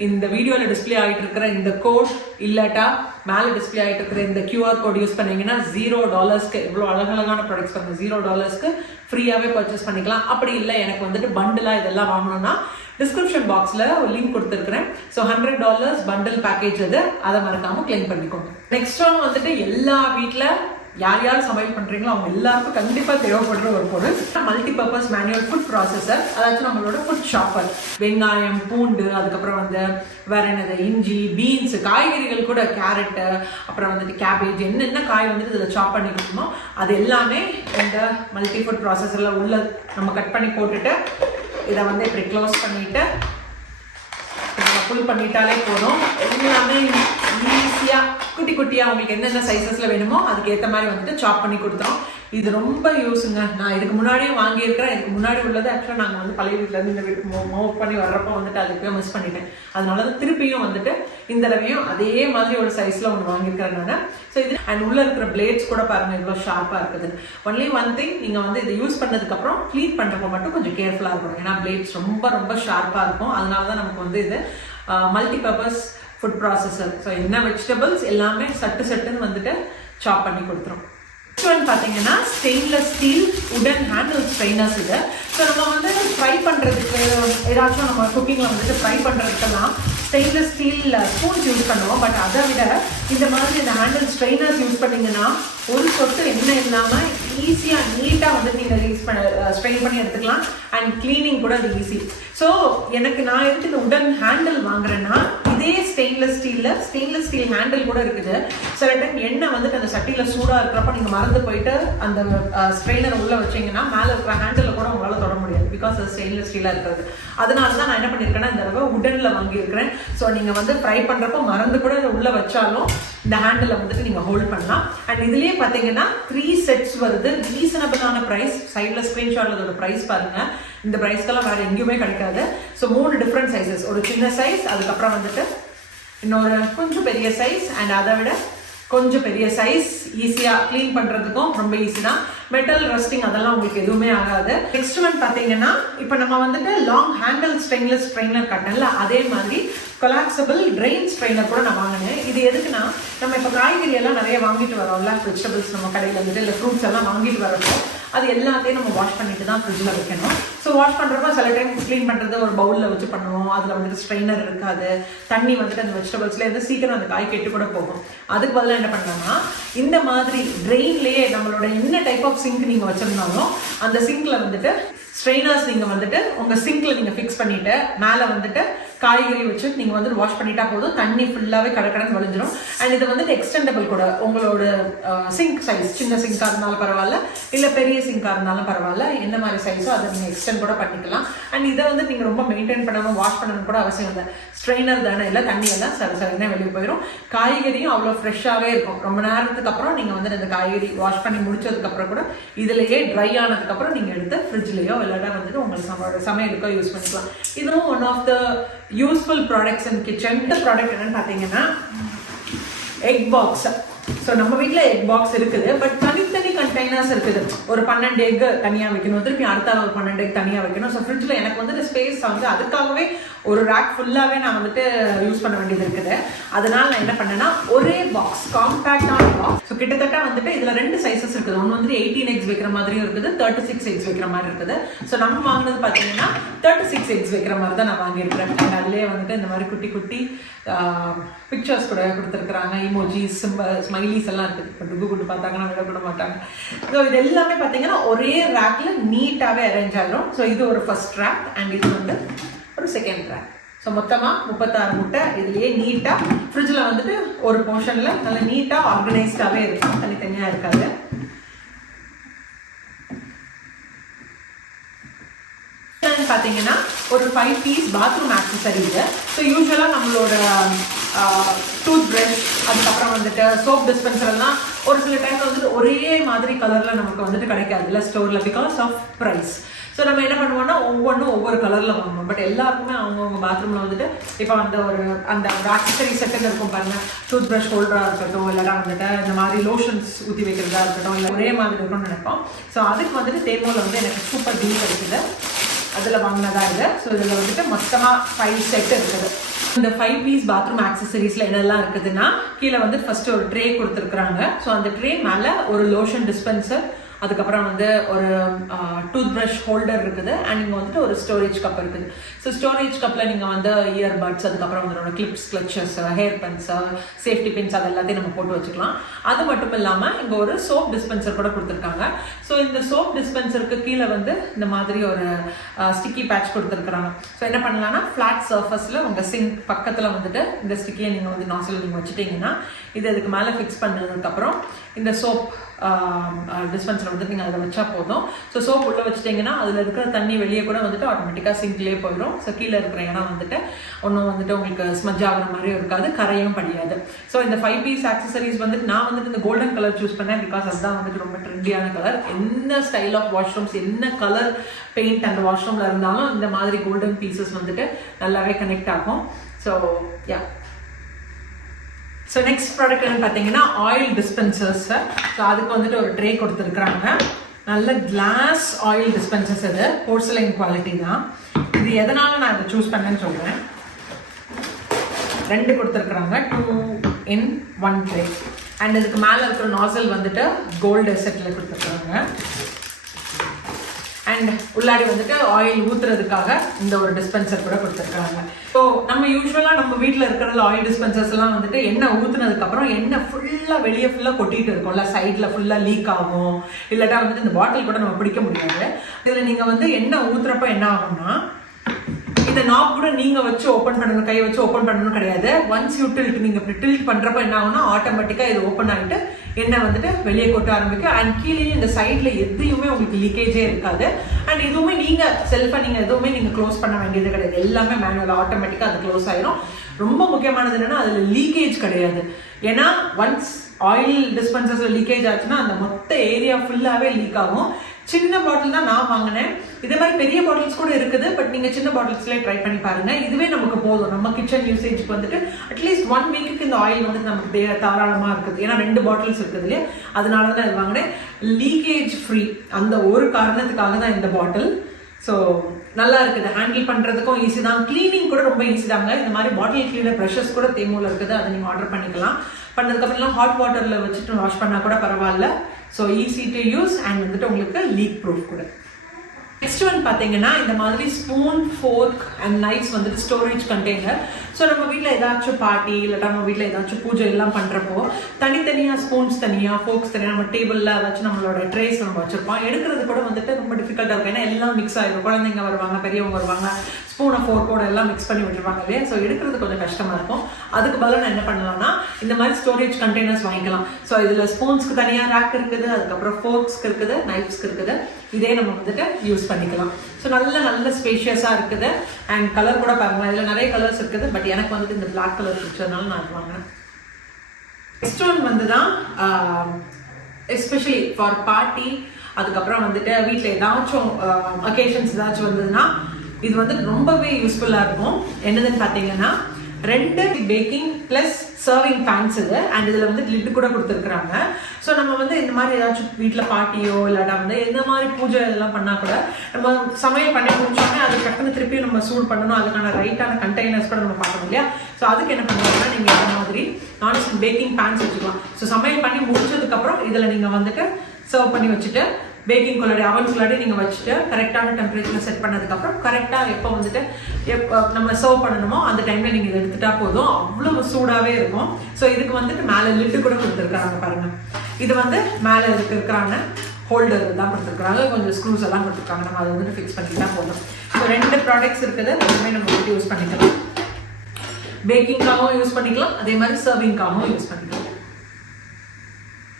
இந்த வீடியோவில் டிஸ்பிளே ஆகிட்டு இருக்கிற இந்த கோட் இல்லாட்டா மேலே டிஸ்பிளே ஆகிட்டு இருக்கிற இந்த QR கோட் யூஸ் பண்ணீங்கன்னா $0 இவ்வளோ அழகழகான ப்ராடக்ட்ஸ் பண்ணுங்க. $0 ஃப்ரீயாகவே பர்ச்சேஸ் பண்ணிக்கலாம். அப்படி இல்லை எனக்கு வந்துட்டு பண்டிலாக இதெல்லாம் வாங்கணும்னா டிஸ்கிரிப்ஷன் பாக்ஸில் ஒரு லிங்க் கொடுத்துருக்குறேன். ஸோ $100 பண்டில் பேக்கேஜ் அது, அதை மறக்காமல் கிளைம் பண்ணிக்கோங்க. நெக்ஸ்ட் ஒன் வந்துட்டு எல்லா வீட்டில் யார் யார் சமையல் பண்றீங்களோ அவங்க எல்லாருக்கும் கண்டிப்பா தேவைப்படுற ஒரு பொருள். Multi purpose manual food processor, அதாச்சும் நம்மளோட ஃபுட் ஷாப்பர். வெங்காயம், பூண்டு, அதுக்கப்புறம் வந்து வேற என்னது, இஞ்சி, பீன்ஸ், காய்கறிகள் கூட, கேரட்டு, அப்புறம் வந்துட்டு கேபேஜ், என்னென்ன காய் வந்துட்டு இதில் சாப் பண்ணி கொடுக்கணுமோ அது எல்லாமே இந்த மல்டி ஃபுட் ப்ராசஸரில் உள்ள நம்ம கட் பண்ணி போட்டுட்டு இதை வந்து இப்படி க்ளோஸ் பண்ணிட்டு ஃபுல் பண்ணிட்டாலே போதும். எல்லாமே ஈஸியாக குட்டி குட்டியாக உங்களுக்கு என்னென்ன சைஸஸில் வேணுமோ அதுக்கு ஏற்ற மாதிரி வந்துட்டு சாப் பண்ணி கொடுத்துரும். இது ரொம்ப யூஸுங்க. நான் இதுக்கு முன்னாடியும் வாங்கியிருக்கிறேன். இதுக்கு முன்னாடி உள்ளது ஆக்சுவலாக நாங்கள் வந்து பழைய வீட்டிலேருந்து இந்த வீட்டுக்கு மூவ் பண்ணி வர்றப்போ வந்துட்டு அதுக்கு போய் மிஸ் பண்ணிட்டேன். அதனால தான் திருப்பியும் வந்துட்டு இந்த தடவையும் அதே மாதிரி ஒரு சைஸில் ஒன்று வாங்கியிருக்கிறேன் நான். ஸோ இது அண்ட் உள்ளே இருக்கிற பிளேட்ஸ் கூட பாருங்கள் இவ்வளோ ஷார்ப்பாக இருக்குது. ஒன்லி ஒன் திங், நீங்கள் வந்து இதை யூஸ் பண்ணதுக்கப்புறம் க்ளீன் பண்ணுறப்போ மட்டும் கொஞ்சம் கேர்ஃபுல்லாக இருக்கணும். ஏன்னா பிளேட்ஸ் ரொம்ப ரொம்ப ஷார்ப்பாக இருக்கும். அதனால தான் நமக்கு வந்து இது multi purpose food processor. So என்ன வெஜிடபிள்ஸ் எல்லாமே சட்டுன்னு வந்துட்டு சாப் பண்ணி கொடுத்துரும். பார்த்தீங்கன்னா ஸ்டெயின்லெஸ் ஸ்டீல் உடன் ஹேண்டில் ஸ்ட்ரைனர்ஸ் இது. ஸோ நம்ம வந்து ஃப்ரை பண்ணுறதுக்கு ஏதாச்சும் நம்ம குக்கிங்கில் வந்துட்டு ஃப்ரை பண்ணுறதுக்கெல்லாம் ஸ்டெயின்லெஸ் ஸ்டீல் ஸ்பூன்ஸ் யூஸ் பண்ணுவோம். பட் அதை விட இந்த மாதிரி இந்த ஹேண்டில் ஸ்ட்ரைனர்ஸ் யூஸ் பண்ணிங்கன்னா ஒரு சொட்டு எண்ணெய் இல்லாமல் ஈஸியாக நீட்டாக வந்துட்டு நீங்கள் ஸ்ட்ரெயின் பண்ணி எடுத்துக்கலாம். அண்ட் கிளீனிங் கூட அது ஈஸி. ஸோ நான் எதுக்கு இந்த உடன் ஹேண்டில் வாங்குறேன்னா, இதே ஸ்டெயின்லெஸ் ஸ்டீல் ஹேண்டில் கூட இருக்குது. சில டைம் எண்ணெய் வந்துட்டு அந்த சட்டியில் சூடாக இருக்கிறப்ப நீங்கள் மறந்து போயிட்டு அந்த ஸ்ட்ரெயினர் உள்ளே வச்சிங்கன்னா மேலே இருக்கிற ஹேண்டில் கூட உங்களால் தொட முடியாது. பிகாஸ் அது ஸ்டெயின்லெஸ் ஸ்டீலாக இருக்கிறது. அதனால தான் நான் என்ன பண்ணியிருக்கேன்னா இந்த தடவை உடனில் வாங்கியிருக்கிறேன். ஸோ நீங்கள் வந்து ஃப்ரை பண்ணுறப்போ மறந்து கூட உள்ளே வச்சாலும் இந்த ஹேண்டில் வந்துட்டு நீங்கள் ஹோல்ட் பண்ணலாம். அண்ட் இதுலேயே பார்த்தீங்கன்னா 3 செட்ஸ் வருது. ரீசனபிளான ப்ரைஸ். சைடில் ஸ்க்ரீன்ஷாட்டில் அதோட ப்ரைஸ் பாருங்கள். இந்த ப்ரைஸ்க்கெல்லாம் வேறு எங்கேயுமே கிடைக்காது. So 3 different sizes. ஒரு சின்ன சைஸ், அதுக்கப்புறம் வந்துட்டு இன்னொரு கொஞ்சம் பெரிய சைஸ், அண்ட் அதை விட கொஞ்சம் பெரிய சைஸ். ஈஸியாக க்ளீன் பண்ணுறதுக்கும் ரொம்ப ஈஸி தான். மெட்டல் ரஸ்டிங் அதெல்லாம் உங்களுக்கு எதுவுமே ஆகாது. நெக்ஸ்ட் ஒன் பார்த்தீங்கன்னா, இப்போ நம்ம வந்துட்டு லாங் ஹேண்டில் ஸ்ட்ரெயின்லெஸ் ஸ்ட்ரெயினர் கட்டல, அதே மாதிரி கொலாப்சபிள் ட்ரெயின் ஸ்ட்ரெயினர் கூட நான் வாங்கினேன். இது எதுக்குன்னா, நம்ம இப்போ காய்கறி எல்லாம் நிறைய வாங்கிட்டு வரோம்ல, வெஜிடபிள்ஸ் நம்ம கடையில் வந்துட்டு இல்லை ஃப்ரூட்ஸ் எல்லாம் வாங்கிட்டு வரப்போ அது எல்லாத்தையும் நம்ம வாஷ் பண்ணிட்டு தான் ஃப்ரிட்ஜில் வைக்கணும். ஸோ வாஷ் பண்ணுறப்போ சில டைம் க்ளீன் பண்ணுறது ஒரு பவுலில் வச்சு பண்ணுவோம். அதில் வந்துட்டு ஸ்ட்ரெயினர் இருக்காது. தண்ணி வந்துட்டு அந்த வெஜிடபிள்ஸ்லேருந்து சீக்கிரம் அந்த காய் கெட்டு கூட போகும். அதுக்கு பதிலாக என்ன பண்ணலாம்னா, இந்த மாதிரி ட்ரெயின்லேயே நம்மளோட என்ன டைப் ஆஃப் சிங்க் நீங்கள் வச்சுருந்தாலும் அந்த சிங்கில் வந்துட்டு ஸ்ட்ரெயினர்ஸ் நீங்கள் வந்துட்டு உங்கள் சிங்கில் நீங்கள் ஃபிக்ஸ் பண்ணிவிட்டு மேலே வந்துட்டு காய்கறி வச்சு நீங்கள் வந்துட்டு வாஷ் பண்ணிட்டா போதும். தண்ணி ஃபுல்லாகவே கடற்கடன் வலிஞ்சிடும். அண்ட் இது வந்துட்டு எக்ஸ்டெண்டபிள் கூட. உங்களோட சிங்க் சைஸ் சின்ன சிங்காக இருந்தாலும் பரவாயில்ல, இல்லை பெரிய சிங்காக இருந்தாலும் பரவாயில்ல, என்ன மாதிரி சைஸோ அதை நீங்கள் எக்ஸ்டெண்ட் கூட பண்ணிக்கலாம். அண்ட் இதை வந்து நீங்கள் ரொம்ப மெயின்டைன் பண்ணணும், வாஷ் பண்ணணும் கூட அவசியம் இல்லை. ஸ்ட்ரெயினர் தானே, இல்லை தண்ணியெல்லாம் சரியாக வெளியே போயிடும். காய்கறியும் அவ்வளோ ஃப்ரெஷ்ஷாகவே இருக்கும். ரொம்ப நேரத்துக்கு அப்புறம் நீங்கள் வந்துட்டு அந்த காய்கறி வாஷ் பண்ணி முடிச்சதுக்கப்புறம் கூட இதிலேயே ட்ரை ஆனதுக்கப்புறம் நீங்கள் எடுத்து ஃப்ரிட்ஜ்லேயோ இல்லாட்டா வந்துட்டு உங்களுக்கு சமையலுக்கோ யூஸ் பண்ணிக்கலாம். இதுவும் one of the useful products in kitchen. இந்த ப்ராடக்ட் என்னன்னு பார்த்தீங்கன்னா எக் பாக்ஸ். ஸோ நம்ம வீட்டில் எக் பாக்ஸ் இருக்குது. பட் தனித்தனி கண்டெய்னர்ஸ் இருக்குது. ஒரு 12 எக் தனியாக வைக்கணும், திருப்பி அடுத்த ஒரு 12 எக் தனியாக வைக்கணும். ஸோ ஃப்ரிட்ஜில் எனக்கு வந்துட்டு ஸ்பேஸ் வந்து அதுக்காகவே ஒரு ரேக் ஃபுல்லாகவே நான் வந்துட்டு யூஸ் பண்ண வேண்டியது இருக்குது. அதனால நான் என்ன பண்ணேன்னா, ஒரே பாக்ஸ், காம்பேக்டான பாக்ஸ். ஸோ கிட்டத்தட்ட வந்துட்டு இதில் 2 சைஸஸ் இருக்குது. ஒன்று வந்துட்டு 18 எக்ஸ் வைக்கிற மாதிரியும் இருக்குது, 36 எக்ஸ் வைக்கிற மாதிரி இருக்குது. ஸோ நம்ம வாங்கினது பார்த்தீங்கன்னா 36 எக்ஸ் வைக்கிற மாதிரி தான் நான் வாங்கியிருக்கிறேன். அண்ட் அதிலே வந்துட்டு இந்த மாதிரி குட்டி குட்டி பிக்சர்ஸ் கூட கொடுத்துருக்குறாங்க. இமோஜிஸ், ஸ்மைலிஸ் எல்லாம் இருக்குது. இப்போ டுகு குட்டு பார்த்தாங்கன்னா விடக்கூட மாட்டாங்க. ஸோ இது எல்லாமே பார்த்தீங்கன்னா ஒரே ரேக்கில் நீட்டாகவே அரேஞ்ச் ஆகிடும். ஸோ இது ஒரு ஃபர்ஸ்ட் ரேக் அண்ட் இது வந்து ஒரு செகண்ட் ரேக். ஸோ மொத்தமாக 36 முட்டை இதுலேயே நீட்டாக ஃப்ரிட்ஜில் வந்துட்டு ஒரு போர்ஷனில் நல்லா நீட்டாக ஆர்கனைஸ்டாகவே இருக்கும், தனித்தனியாக இருக்காது. பார்த்தீங்கன்னா ஒரு 5 பீஸ் பாத்ரூம் ஆக்சசரி இது. ஸோ யூஸ்வலாக நம்மளோட டூத் ப்ரஷ், அதுக்கப்புறம் வந்துட்டு சோப் டிஸ்பென்சர்லாம் ஒரு சில டைம் வந்துட்டு ஒரே மாதிரி கலரில் நமக்கு வந்துட்டு கிடைக்காது இல்லை ஸ்டோரில், பிகாஸ் ஆஃப் ப்ரைஸ். ஸோ நம்ம என்ன பண்ணுவோம்னா ஒவ்வொன்றும் ஒவ்வொரு கலரில் வாங்குவோம். பட் எல்லாருக்குமே அவங்கவுங்க பாத்ரூமில் வந்துட்டு இப்போ அந்த ஆக்சசரி செட்டுன்னு இருக்கும் பாருங்கள், டூத் ப்ரஷ் ஹோல்டராக இருக்கட்டும், இல்லைனா வந்துட்டு இந்த மாதிரி லோஷன்ஸ் ஊற்றி வைக்கிறதா இருக்கட்டும், இல்லை ஒரே மாதிரி இருக்கும்னு நினைப்போம். ஸோ அதுக்கு வந்துட்டு தேமோவில் வந்து எனக்கு சூப்பர் டீல் கிடைக்குது. அதில் வாங்கினதா இது. ஸோ இதில் வந்துட்டு மொத்தமாக 5 செட் இருக்குது. இந்த 5 பீஸ் பாத்ரூம் ஆக்சசரிஸில் என்னெல்லாம் இருக்குதுன்னா, கீழே வந்து ஃபஸ்ட்டு ஒரு ட்ரே கொடுத்துருக்குறாங்க. ஸோ அந்த ட்ரே மேலே ஒரு லோஷன் டிஸ்பென்சர், அதுக்கப்புறம் வந்து ஒரு டூத் ப்ரஷ் ஹோல்டர் இருக்குது அண்ட் இங்கே வந்துட்டு ஒரு ஸ்டோரேஜ் கப் இருக்குது. ஸோ ஸ்டோரேஜ் கப்பில் நீங்கள் வந்து இயர்பட்ஸ், அதுக்கப்புறம் வந்து clips, clutches, hair pins, safety pins அது எல்லாத்தையும் நம்ம போட்டு வச்சுக்கலாம். அது மட்டும் இல்லாமல் இங்கே ஒரு சோப் டிஸ்பென்சர் கூட கொடுத்துருக்காங்க. ஸோ இந்த சோப் டிஸ்பென்சருக்கு கீழே வந்து இந்த மாதிரி ஒரு ஸ்டிக்கி பேட்ச் கொடுத்துருக்குறாங்க. ஸோ என்ன பண்ணலாம்னா ஃப்ளாட் சர்ஃபஸில் உங்கள் சிங்க் பக்கத்தில் வந்துட்டு இந்த ஸ்டிக்கியை நீங்கள் வந்து நாசில் நீங்கள் வச்சுட்டிங்கன்னா இது அதுக்கு மேலே ஃபிக்ஸ் பண்ணதுக்கப்புறம் இந்த சோப் டிஸ்பென்சர் வந்து நீங்கள் அதில் வச்சா போதும். ஸோ சோப் உள்ளே வச்சுட்டிங்கன்னா அதில் இருக்கிற தண்ணி வெளியே கூட வந்துட்டு ஆட்டோமேட்டிக்காக சிங்க்லேயே போயிடும். ஸோ கீழே இருக்கிற இடம் வந்துட்டு ஒன்றும் வந்துட்டு உங்களுக்கு ஸ்மஜ் ஆகிற மாதிரியும் இருக்காது, கரையும் படியாது. ஸோ இந்த 5 பீஸ் ஆக்சசரிஸ் வந்துட்டு நான் வந்துட்டு இந்த கோல்டன் கலர் சூஸ் பண்ணேன். பிகாஸ் அதுதான் வந்துட்டு ரொம்ப ட்ரெண்டியான கலர். என்ன ஸ்டைல் ஆஃப் வாஷ்ரூம்ஸ், என்ன கலர் பெயிண்ட் அந்த வாஷ்ரூமில் இருந்தாலும் இந்த மாதிரி கோல்டன் பீசஸ் வந்துட்டு நல்லாவே கனெக்ட் ஆகும். So yeah. So next product என்ன பார்த்தீங்கன்னா ஆயில் டிஸ்பென்சர்ஸ். ஸோ அதுக்கு வந்துட்டு ஒரு ட்ரே கொடுத்துருக்குறாங்க. நல்ல கிளாஸ் ஆயில் டிஸ்பென்சர்ஸ், இது போர்சலைன் குவாலிட்டி தான். இது எதனால நான் இதை சூஸ் பண்ணேன்னு சொல்கிறேன். 2 கொடுத்துருக்குறாங்க, 2-in-1 ட்ரே. அண்ட் இதுக்கு மேலே இருக்கிற நாசல் வந்துட்டு கோல்டு செட்டில் கொடுத்துருக்குறாங்க. அண்ட் உள்ளாடி வந்துட்டு ஆயில் ஊற்றுறதுக்காக இந்த ஒரு டிஸ்பென்சர் கூட கொடுத்துருக்காங்க. ஸோ நம்ம யூஸ்வலாக நம்ம வீட்டில் இருக்கிறதுல ஆயில் டிஸ்பென்சர்ஸ் எல்லாம் வந்துட்டு எண்ணெய் ஊற்றுனதுக்கப்புறம் எண்ணெய் ஃபுல்லாக வெளியே ஃபுல்லாக கொட்டிகிட்டு இருக்கும்ல, சைடில் ஃபுல்லாக லீக் ஆகும், இல்லாட்டா வந்துட்டு இந்த பாட்டில் கூட நம்ம பிடிக்க முடியாது. இதில் நீங்கள் வந்து எண்ணெய் ஊற்றுறப்ப என்ன ஆகும்னா இந்த நாப் கூட நீங்கள் வச்சு ஓப்பன் பண்ணணும், கை வச்சு ஓப்பன் பண்ணணும் கிடையாது. ஒன்ஸ் யூ டில்ட், நீங்கள் இப்படி டில்ட் பண்ணுறப்ப என்ன ஆகும்னா ஆட்டோமேட்டிக்காக இது ஓப்பன் ஆகிட்டு எண்ணெய் வந்துட்டு வெளியே கொட்ட ஆரம்பிக்கும். அண்ட் கீழே இந்த சைடில் எதுவுமே உங்களுக்கு லீக்கேஜே இருக்காது. அண்ட் எதுவுமே நீங்கள் செல்ஃபாக நீங்கள் எதுவுமே நீங்கள் க்ளோஸ் பண்ண வேண்டியது கிடையாது. எல்லாமே மேனுவல் ஆட்டோமேட்டிக்காக அது க்ளோஸ் ஆயிரும். ரொம்ப முக்கியமானது என்னென்னா அதில் லீக்கேஜ் கிடையாது. ஏன்னா ஒன்ஸ் ஆயில் டிஸ்பென்சர்ஸில் லீக்கேஜ் ஆச்சுன்னா அந்த மொத்த ஏரியா ஃபுல்லாகவே லீக் ஆகும். சின்ன பாட்டில் தான் நான் வாங்கினேன். இதே மாதிரி பெரிய பாட்டில்ஸ் கூட இருக்குது, பட் நீங்கள் சின்ன பாட்டில்ஸ்லேயே ட்ரை பண்ணி பாருங்கள். இதுவே நமக்கு போதும். நம்ம கிச்சன் யூசேஜுக்கு வந்துட்டு அட்லீஸ்ட் 1 வீக்குக்கு இந்த ஆயில் வந்துட்டு நமக்கு தாராளமாக இருக்குது. ஏன்னா 2 பாட்டில்ஸ் இருக்குது இல்லையா, அதனால தான் இது வாங்கினேன். லீக்கேஜ் ஃப்ரீ, அந்த ஒரு காரணத்துக்காக தான் இந்த பாட்டில். ஸோ நல்லா இருக்குது, ஹேண்டில் பண்ணுறதுக்கும் ஈஸி தான், க்ளீனிங் கூட ரொம்ப ஈஸி தாங்க. இந்த மாதிரி பாட்டில் கிளீனர் ப்ரஷஸ் கூட தேமூல இருக்குது, அதை நீங்கள் ஆர்டர் பண்ணிக்கலாம். பண்ணதுக்கப்புறம் ஹாட் வாட்டரில் வச்சுட்டு வாஷ் பண்ணால் கூட பரவாயில்ல. So easy to use and வந்துட்டு உங்களுக்கு லீக் ப்ரூஃப் கூட. நெக்ஸ்ட் ஒன் பார்த்தீங்கன்னா இந்த மாதிரி ஸ்பூன், ஃபோர்க் அண்ட் நைஃப்ஸ் வந்துட்டு ஸ்டோரேஜ் கண்டெய்னர். ஸோ நம்ம வீட்டில் ஏதாச்சும் பார்ட்டி இல்லாட்டா நம்ம வீட்டில் ஏதாச்சும் பூஜை எல்லாம் பண்ணுறப்போ தனித்தனியாக ஸ்பூன்ஸ் தனியாக, ஃபோர்க்ஸ் தனியாக, நம்ம டேபிளில் ஏதாச்சும் நம்மளோட ட்ரேஸ் நம்ம வச்சுருப்போம். எடுக்கிறது கூட வந்துட்டு ரொம்ப டிஃபிகல்ட்டாக இருக்கும். ஏன்னா எல்லாம் மிக்ஸ் ஆகிடும். குழந்தைங்க வருவாங்க, பெரியவங்க வருவாங்க, ஸ்பூனை ஃபோர்க்கோட எல்லாம் மிக்ஸ் பண்ணி விட்டுருவாங்க இல்லையா. ஸோ எடுக்கிறது கொஞ்சம் கஷ்டமாக இருக்கும். அதுக்கு பதிலாக நான் என்ன பண்ணலாம்னா இந்த மாதிரி ஸ்டோரேஜ் கண்டெய்னர்ஸ் வாங்கிக்கலாம். ஸோ இதில் ஸ்பூன்ஸ்க்கு தனியாக ரேக் இருக்குது, அதுக்கப்புறம் ஃபோர்க்ஸ்க்கு இருக்குது, நைஃப்ஸ்க்கு இருக்குது. இதே நம்ம வந்துட்டு யூஸ் பண்ணிக்கலாம். ஸோ நல்ல ஸ்பேஷியஸாக இருக்குது. அண்ட் கலர் கூட பாருங்களேன், இதில் நிறைய கலர்ஸ் இருக்குது. பட் எனக்கு வந்துட்டு இந்த பிளாக் கலர் பிடிச்சதுனால நான் வாங்கினேன். நெக்ஸ்ட் ஒன் வந்து தான் எஸ்பெஷலி ஃபார் பார்ட்டி, அதுக்கப்புறம் வந்துட்டு வீட்டில் ஏதாச்சும் அக்கேஷன்ஸ் ஏதாச்சும் வந்ததுன்னா இது வந்து ரொம்பவே யூஸ்ஃபுல்லாக இருக்கும். என்னதுன்னு பார்த்தீங்கன்னா 2 பேக்கிங் ப்ளஸ் சர்விங் பேன்ஸ் இது. அண்ட் இதில் வந்து லிட்டு கூட கொடுத்துருக்குறாங்க. ஸோ நம்ம வந்து இந்த மாதிரி ஏதாச்சும் வீட்டில் பார்ட்டியோ இல்லாட்டா வந்து எந்த மாதிரி பூஜை இதெல்லாம் பண்ணால் கூட நம்ம சமையல் பண்ணி முடிச்சோடனே அது டக்குன்னு திருப்பி நம்ம சூடு பண்ணணும். அதுக்கான ரைட்டான கண்டெய்னர்ஸ் கூட நம்ம பார்க்கணும் இல்லையா. ஸோ அதுக்கு என்ன பண்ணுவாங்கன்னா நீங்கள் இந்த மாதிரி நான்ஸ்டிக் பேக்கிங் பேன்ஸ் வச்சுக்கலாம். ஸோ சமையல் பண்ணி முடிச்சதுக்கப்புறம் இதில் நீங்கள் வந்துட்டு சர்வ் பண்ணி வச்சுட்டு பேக்கிங் குள்ளாடி அவன்ஸ்குள்ளாடி நீங்கள் வச்சுட்டு கரெக்டான டெம்பரேச்சரில் செட் பண்ணதுக்கப்புறம் கரெக்டாக எப்போ வந்துட்டு நம்ம சர்வ் பண்ணணுமோ அந்த டைமில் நீங்கள் இதை எடுத்துட்டா போதும். அவ்வளோ சூடாகவே இருக்கும். ஸோ இதுக்கு வந்துட்டு மேலே லிட்டு கூட கொடுத்துருக்காங்க பாருங்கள். இது வந்து மேலே இருக்கிறாங்க ஹோல்டர் தான் கொடுத்துருக்காங்க, கொஞ்சம் ஸ்க்ரூஸ் எல்லாம் கொடுத்துருக்காங்க. நம்ம அதை வந்துட்டு ஃபிக்ஸ் பண்ணிக்கிட்டா போதும். ஸோ 2 ப்ராடக்ட்ஸ் இருக்குது, ரெண்டுமே நம்ம வந்துட்டு யூஸ் பண்ணிக்கலாம். பேக்கிங்காகவும் யூஸ் பண்ணிக்கலாம், அதே மாதிரி சர்விங்காகவும் யூஸ் பண்ணிக்கலாம்.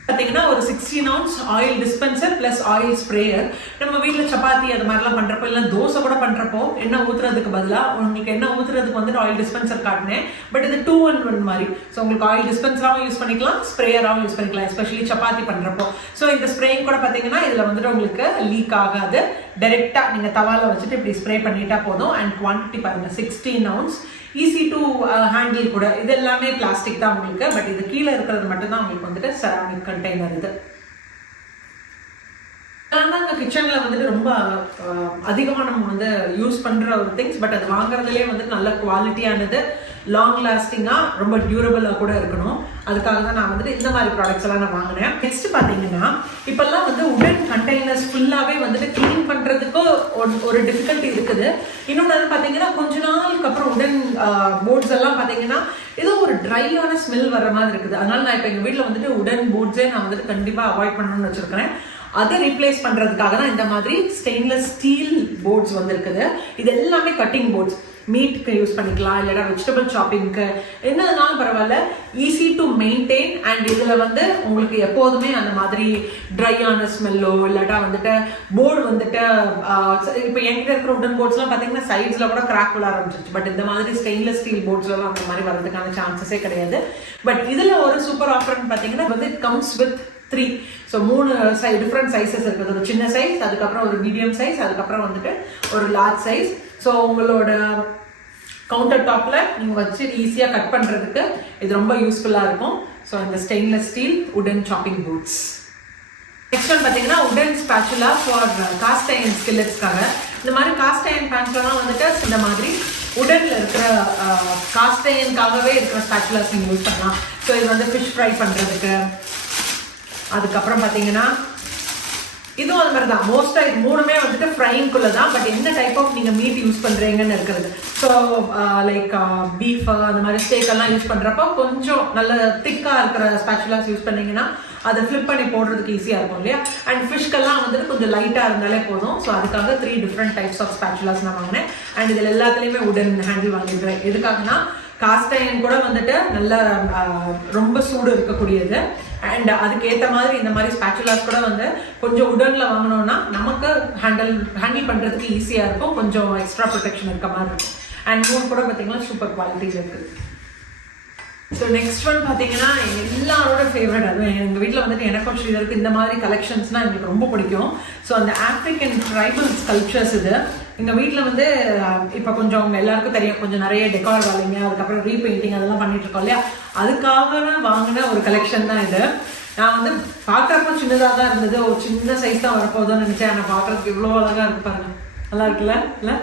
பார்த்தீங்கன்னா ஒரு 16 ounce oil dispenser plus oil sprayer. நம்ம வீட்டில் சப்பாத்தி அது மாதிரிலாம் பண்ணுறப்போ இல்லை தோசை கூட பண்ணுறப்போ எண்ணெய் ஊற்றுறதுக்கு பதிலாக உங்களுக்கு எண்ணெய் ஊற்றுறதுக்கு வந்துட்டு ஆயில் டிஸ்பென்சர் காட்டினேன். பட் இது 2-in-1 மாதிரி. ஸோ உங்களுக்கு ஆயில் டிஸ்பென்சராகவும் யூஸ் பண்ணிக்கலாம், ஸ்ப்ரேயராகவும் யூஸ் பண்ணிக்கலாம், எஸ்பெஷலி சப்பாத்தி பண்ணுறப்போ. ஸோ இந்த ஸ்ப்ரேயிங் கூட பார்த்தீங்கன்னா இதில் வந்துட்டு உங்களுக்கு லீக் ஆகாது. டைரெக்டாக நீங்கள் தவாவில் வச்சுட்டு இப்படி ஸ்ப்ரே பண்ணிட்டா போதும். அண்ட் குவான்டிட்டி பாருங்கள் 16 ounce, ஈஸி டு ஹேண்டில் கூட. இது எல்லாமே பிளாஸ்டிக் தான் உங்களுக்கு. பட் இது கீழே இருக்கிறது மட்டும்தான் உங்களுக்கு வந்துட்டு செராமிக் கண்டெய்னர். இது தாங்க கிச்சனில் வந்துட்டு ரொம்ப அதிகமாக நம்ம வந்து யூஸ் பண்ணுற ஒரு திங்ஸ். பட் அது வாங்குறதுலேயே வந்துட்டு நல்ல குவாலிட்டியானது, லாங் லாஸ்டிங்காக ரொம்ப டியூரபிளாக கூட இருக்கணும். அதுக்காக தான் நான் வந்துட்டு இந்த மாதிரி ப்ராடக்ட்ஸ் எல்லாம் நான் வாங்கினேன். நெக்ஸ்ட் பார்த்தீங்கன்னா இப்போல்லாம் வந்து உடன் கண்டெய்னர்ஸ் ஃபுல்லாகவே வந்துட்டு க்ளீன் பண்ணுறதுக்கு ஒரு டிஃபிகல்ட்டி இருக்குது. இன்னொன்று வந்து பார்த்தீங்கன்னா கொஞ்ச நாளுக்கு அப்புறம் உடன் போர்ட்ஸ் எல்லாம் பார்த்தீங்கன்னா ஏதோ ஒரு ட்ரையான ஸ்மெல் வர மாதிரி இருக்குது. அதனால நான் இப்போ எங்கள் வீட்டில் வந்துட்டு உடன் போர்ட்ஸே நான் வந்துட்டு கண்டிப்பாக அவாய்ட் பண்ணணும்னு வச்சுருக்கிறேன். அதை ரீப்ளேஸ் பண்ணுறதுக்காக தான் இந்த மாதிரி ஸ்டெயின்லெஸ் ஸ்டீல் போர்ட்ஸ் வந்து இருக்குது. இது எல்லாமே கட்டிங் போர்ட்ஸ், மீட்டுக்கு யூஸ் பண்ணிக்கலாம், இல்லைனா வெஜிடபிள் சாப்பிங்க்கு என்னதுனாலும் பரவாயில்ல. ஈஸி டு மெயின்டைன் அண்ட் இதில் வந்து உங்களுக்கு எப்போதுமே அந்த மாதிரி ட்ரையான ஸ்மெல்லோ இல்லாட்டா வந்துட்டு போர்டு வந்துட்டு இப்போ என்கிட்ட இருக்கிற உடன் போர்ட்ஸ்லாம் பார்த்தீங்கன்னா சைட்ஸில் கூட கிராக் விழ ஆரம்பிச்சிருச்சு. பட் இந்த மாதிரி ஸ்டெயின்லெஸ் ஸ்டீல் போர்ட்ஸ்லாம் அந்த மாதிரி வரதுக்கான சான்சஸே கிடையாது. பட் இதில் ஒரு சூப்பர் ஆஃபர்னு பார்த்தீங்கன்னா வந்து comes with 3. So 3 different sizes இருக்குது. ஒரு சின்ன சைஸ், அதுக்கப்புறம் ஒரு மீடியம் சைஸ், அதுக்கப்புறம் வந்துட்டு ஒரு லார்ஜ் சைஸ். ஸோ உங்களோட கவுண்டர் டாப்பில் நீங்கள் வச்சு ஈஸியாக கட் பண்ணுறதுக்கு இது ரொம்ப யூஸ்ஃபுல்லாக இருக்கும். ஸோ இந்த ஸ்டெயின்லெஸ் ஸ்டீல் உடன் சாப்பிங் போர்ட்ஸ். நெக்ஸ்ட் ஒன் பார்த்தீங்கன்னா உடன் ஸ்பேச்சுலா ஃபார் காஸ்ட் அயர்ன் ஸ்கில்லட்ஸ்க்காக. இந்த மாதிரி காஸ்ட் அயர்ன் பேன்ஸ்லாம் வந்துட்டு இந்த மாதிரி உடனில் இருக்கிற காஸ்ட் அயர்னுக்காகவே இருக்கிற ஸ்பேச்சுலாஸ் நீங்கள் யூஸ் பண்ணலாம். ஸோ இது வந்து ஃபிஷ் ஃப்ரை பண்ணுறதுக்கு. அதுக்கப்புறம் பார்த்தீங்கன்னா இதுவும் அது மாதிரி தான். மோஸ்ட்டாக இது 3மே வந்துட்டு ஃப்ரைங்குள்ளே தான். பட் என்ன டைப் ஆஃப் நீங்கள் மீட் யூஸ் பண்ணுறீங்கன்னு இருக்கிறது. ஸோ லைக் பீஃப் அந்த மாதிரி ஸ்டேக்கெல்லாம் யூஸ் பண்ணுறப்போ கொஞ்சம் நல்ல திக்காக இருக்கிற ஸ்பேச்சுலாஸ் யூஸ் பண்ணிங்கன்னா அதை ஃப்ளிப் பண்ணி போடுறதுக்கு ஈஸியாக இருக்கும் இல்லையா. அண்ட் ஃபிஷ்கெல்லாம் வந்துட்டு கொஞ்சம் லைட்டாக இருந்தாலே போதும். ஸோ அதுக்காக 3 டிஃப்ரெண்ட் டைப்ஸ் ஆஃப் ஸ்பேச்சுலாஸ் நான் வாங்கினேன். அண்ட் இதில் எல்லாத்துலேயுமே உடன் ஹேண்டில் வாங்கியிருக்கிறேன். எதுக்காகனா காஸ்ட் அயர்ன் கூட வந்துட்டு நல்ல ரொம்ப சூடு இருக்கக்கூடியது. அண்ட் அதுக்கேற்ற மாதிரி இந்த மாதிரி ஸ்பேச்சுலாஸ் கூட வந்து கொஞ்சம் உடனில் வாங்கினோன்னா நமக்கு ஹேண்டில் பண்ணுறதுக்கு ஈஸியாக இருக்கும். கொஞ்சம் எக்ஸ்ட்ரா ப்ரொடெக்ஷன் இருக்க மாதிரி இருக்கும். அண்ட் மூணு கூட பார்த்தீங்கன்னா சூப்பர் குவாலிட்டியில் இருக்குது. ஸோ நெக்ஸ்ட் ஒன் பார்த்தீங்கன்னா எல்லாரோட ஃபேவரட். அதுவும் எங்கள் வீட்டில் வந்துட்டு எனக்கும் ஸ்ரீதருக்கு இந்த மாதிரி கலெக்ஷன்ஸ்னால் எங்களுக்கு ரொம்ப பிடிக்கும். ஸோ அந்த ஆஃப்ரிக்கன் ட்ரைபல் ஸ்கல்ப்சர்ஸ் இது எங்கள் வீட்டில் வந்து இப்போ கொஞ்சம் அவங்க எல்லாருக்கும் தெரியும், கொஞ்சம் நிறைய டெக்கார் வேலைங்க, அதுக்கப்புறம் ரீபெயிண்டிங் அதெல்லாம் பண்ணிட்டு இருக்கோம் இல்லையா. அதுக்காக வாங்கின ஒரு கலெக்ஷன் தான் இது. நான் வந்து பார்க்குறப்போ சின்னதாக தான் இருந்தது, ஒரு சின்ன சைஸ் தான் வரப்போகுதுன்னு நினச்சேன். ஆனால் பார்க்குறதுக்கு இவ்வளோ அழகாக இருக்கு பாருங்க, நல்லா இருக்குல்ல இல்லை.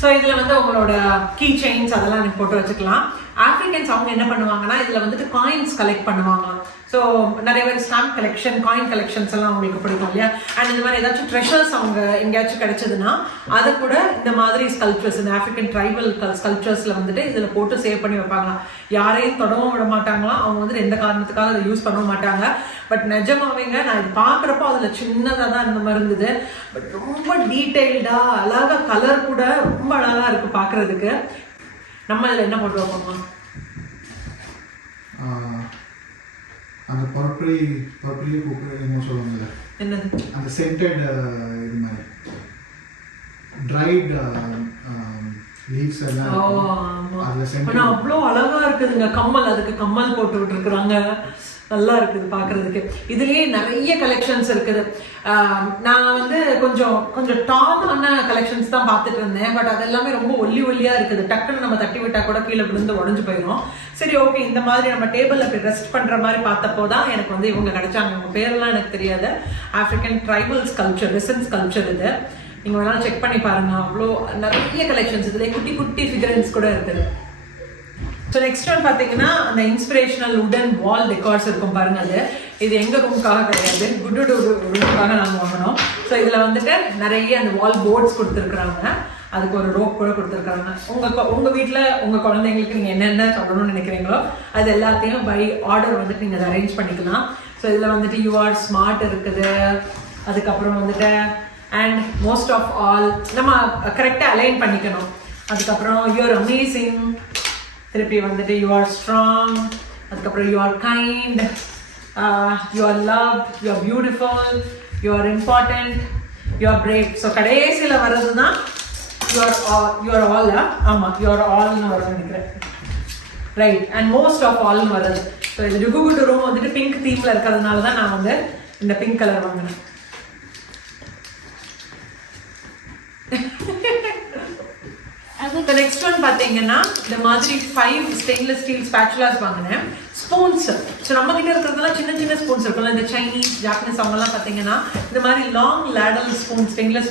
ஸோ இதில் வந்து உங்களோட கீ செயின்ஸ் அதெல்லாம் எனக்கு போட்டு வச்சுக்கலாம். ஆஃப்ரிக்கன்ஸ் அவங்க என்ன பண்ணுவாங்கன்னா இதில் வந்துட்டு காயின்ஸ் கலெக்ட் பண்ணுவாங்க. ஸோ நிறைய பேர் ஸ்டாம்ப் கலெக்ஷன், காயின் கலெக்ஷன்ஸ் எல்லாம் அவங்களுக்கு பிடிக்கும் இல்லையா. அண்ட் இந்த மாதிரி ஏதாச்சும் ட்ரெஷர்ஸ் அவங்க எங்கேயாச்சும் கிடைச்சதுன்னா அதை கூட இந்த மாதிரி ஸ்கல்ப்சர்ஸ், இந்த ஆஃப்ரிக்கன் ட்ரைபல் ஸ்கல்ப்சர்ஸில் வந்துட்டு இதில் போட்டு சேவ் பண்ணி வைப்பாங்க. யாரையும் தொடவும் விட மாட்டாங்களாம். அவங்க வந்துட்டு எந்த காரணத்துக்காக அதை யூஸ் பண்ண மாட்டாங்க. பட் நிஜமாவேங்க நான் இது பார்க்குறப்போ அதில் சின்னதாக தான் இந்த மாதிரி இருந்தது. பட் ரொம்ப டீட்டெயில்டாக அழகாக கலர் கூட ரொம்ப அழகாக இருக்குது பார்க்குறதுக்கு. நம்ம இதில் என்ன போட்டு வைப்போமா, அந்த பர்பிளி கூப்பிட்டு என்னமோ சொல்லுவாங்கல்ல, என்னது அந்த சென்டட் இது மாதிரி ட்ரைட் லீவ்ஸ் எல்லாம் அதுல சென்டட். அவ்வளோ அழகா இருக்குதுங்க. கம்மல், அதுக்கு கம்மல் போட்டு விட்டுருக்குறாங்க, நல்லா இருக்குது பார்க்குறதுக்கு. இதுலேயே நிறைய கலெக்ஷன்ஸ் இருக்குது. நான் வந்து கொஞ்சம் டாலான கலெக்ஷன்ஸ் தான் பார்த்துட்டு இருந்தேன். பட் அது எல்லாமே ரொம்ப ஒல்லியாக இருக்குது. டக்குன்னு நம்ம தட்டி விட்டால் கூட கீழே விழுந்து உடஞ்சு போயிடும். சரி ஓகே, இந்த மாதிரி நம்ம டேபிளில் போய் ரெஸ்ட் பண்ணுற மாதிரி பார்த்தப்போ தான் எனக்கு வந்து இவங்க கிடைச்சாங்க. இவங்க பேரெல்லாம் எனக்கு தெரியாது. ஆஃப்ரிக்கன் ட்ரைபல் ஸ்கல்ப்சர், ரெசன்ஸ் ஸ்கல்ப்சர் இது. நீங்கள் வேணாலும் செக் பண்ணி பாருங்கள். அவ்வளோ நிறைய கலெக்ஷன்ஸ் இதில் குட்டி குட்டி ஃபிகரன்ஸ் கூட இருக்குது. ஸோ நெக்ஸ்ட் ஒன் பார்த்தீங்கன்னா அந்த இன்ஸ்பிரேஷனல் உடன் வால் டெக்கார்ஸ் இருக்கும் பாருங்க. அது இது எங்கள் ரூமுக்காக கிடையாது, குட்டு ரூமுக்காக நாங்கள் வாங்கினோம். ஸோ இதில் வந்துட்டு நிறைய அந்த வால் போர்ட்ஸ் கொடுத்துருக்குறாங்க. அதுக்கு ஒரு ரோப் கூட கொடுத்துருக்காங்க. உங்கள் வீட்டில் உங்கள் குழந்தைங்களுக்கு நீங்கள் என்னென்ன சொல்லணும்னு நினைக்கிறீங்களோ அது எல்லாத்தையும் பை ஆர்டர் வந்துட்டு நீங்கள் அதை அரேஞ்ச் பண்ணிக்கலாம். ஸோ இதில் வந்துட்டு யூ ஆர் ஸ்மார்ட் இருக்குது. அதுக்கப்புறம் வந்துட்டு அண்ட் மோஸ்ட் ஆஃப் ஆல் நம்ம கரெக்டாக அலைன் பண்ணிக்கணும். அதுக்கப்புறம் யூ ஆர் அமேசிங், திருப்பி வந்துட்டு யூ ஆர் ஸ்ட்ராங், அதுக்கப்புறம் you are kind, you are love, you are beautiful, you are important, you are brave. So கடைசியில் வர்றது தான் யூ ஆர் ஆல். ஆமாம், யூ ஆர் ஆல்னு வரும்னு நினைக்கிறேன், ரைட். அண்ட் மோஸ்ட் ஆஃப் ஆல்னு வருது. ஸோ இது டுகுகுட்டு ரூம் வந்துட்டு பிங்க் தீமில் இருக்கிறதுனால தான் நான் வந்து இந்த பிங்க் கலர் வாங்கினேன். நெக்ஸ்ட் ஒன் பார்த்தீங்கன்னா இந்த மாதிரி 5 ஸ்டெயின்லெஸ் ஸ்டீல் ஸ்பேச்சுலாஸ் வாங்கினேன். ஸ்பூன்ஸ், ஸோ நம்ம கிட்ட இருக்கிறதுலாம் சின்ன சின்ன ஸ்பூன்ஸ் இருக்கும்ல, இந்த சைனீஸ் ஜாப்பனீஸ் அவங்கெல்லாம் பார்த்தீங்கன்னா இந்த மாதிரி long ladle spoon, stainless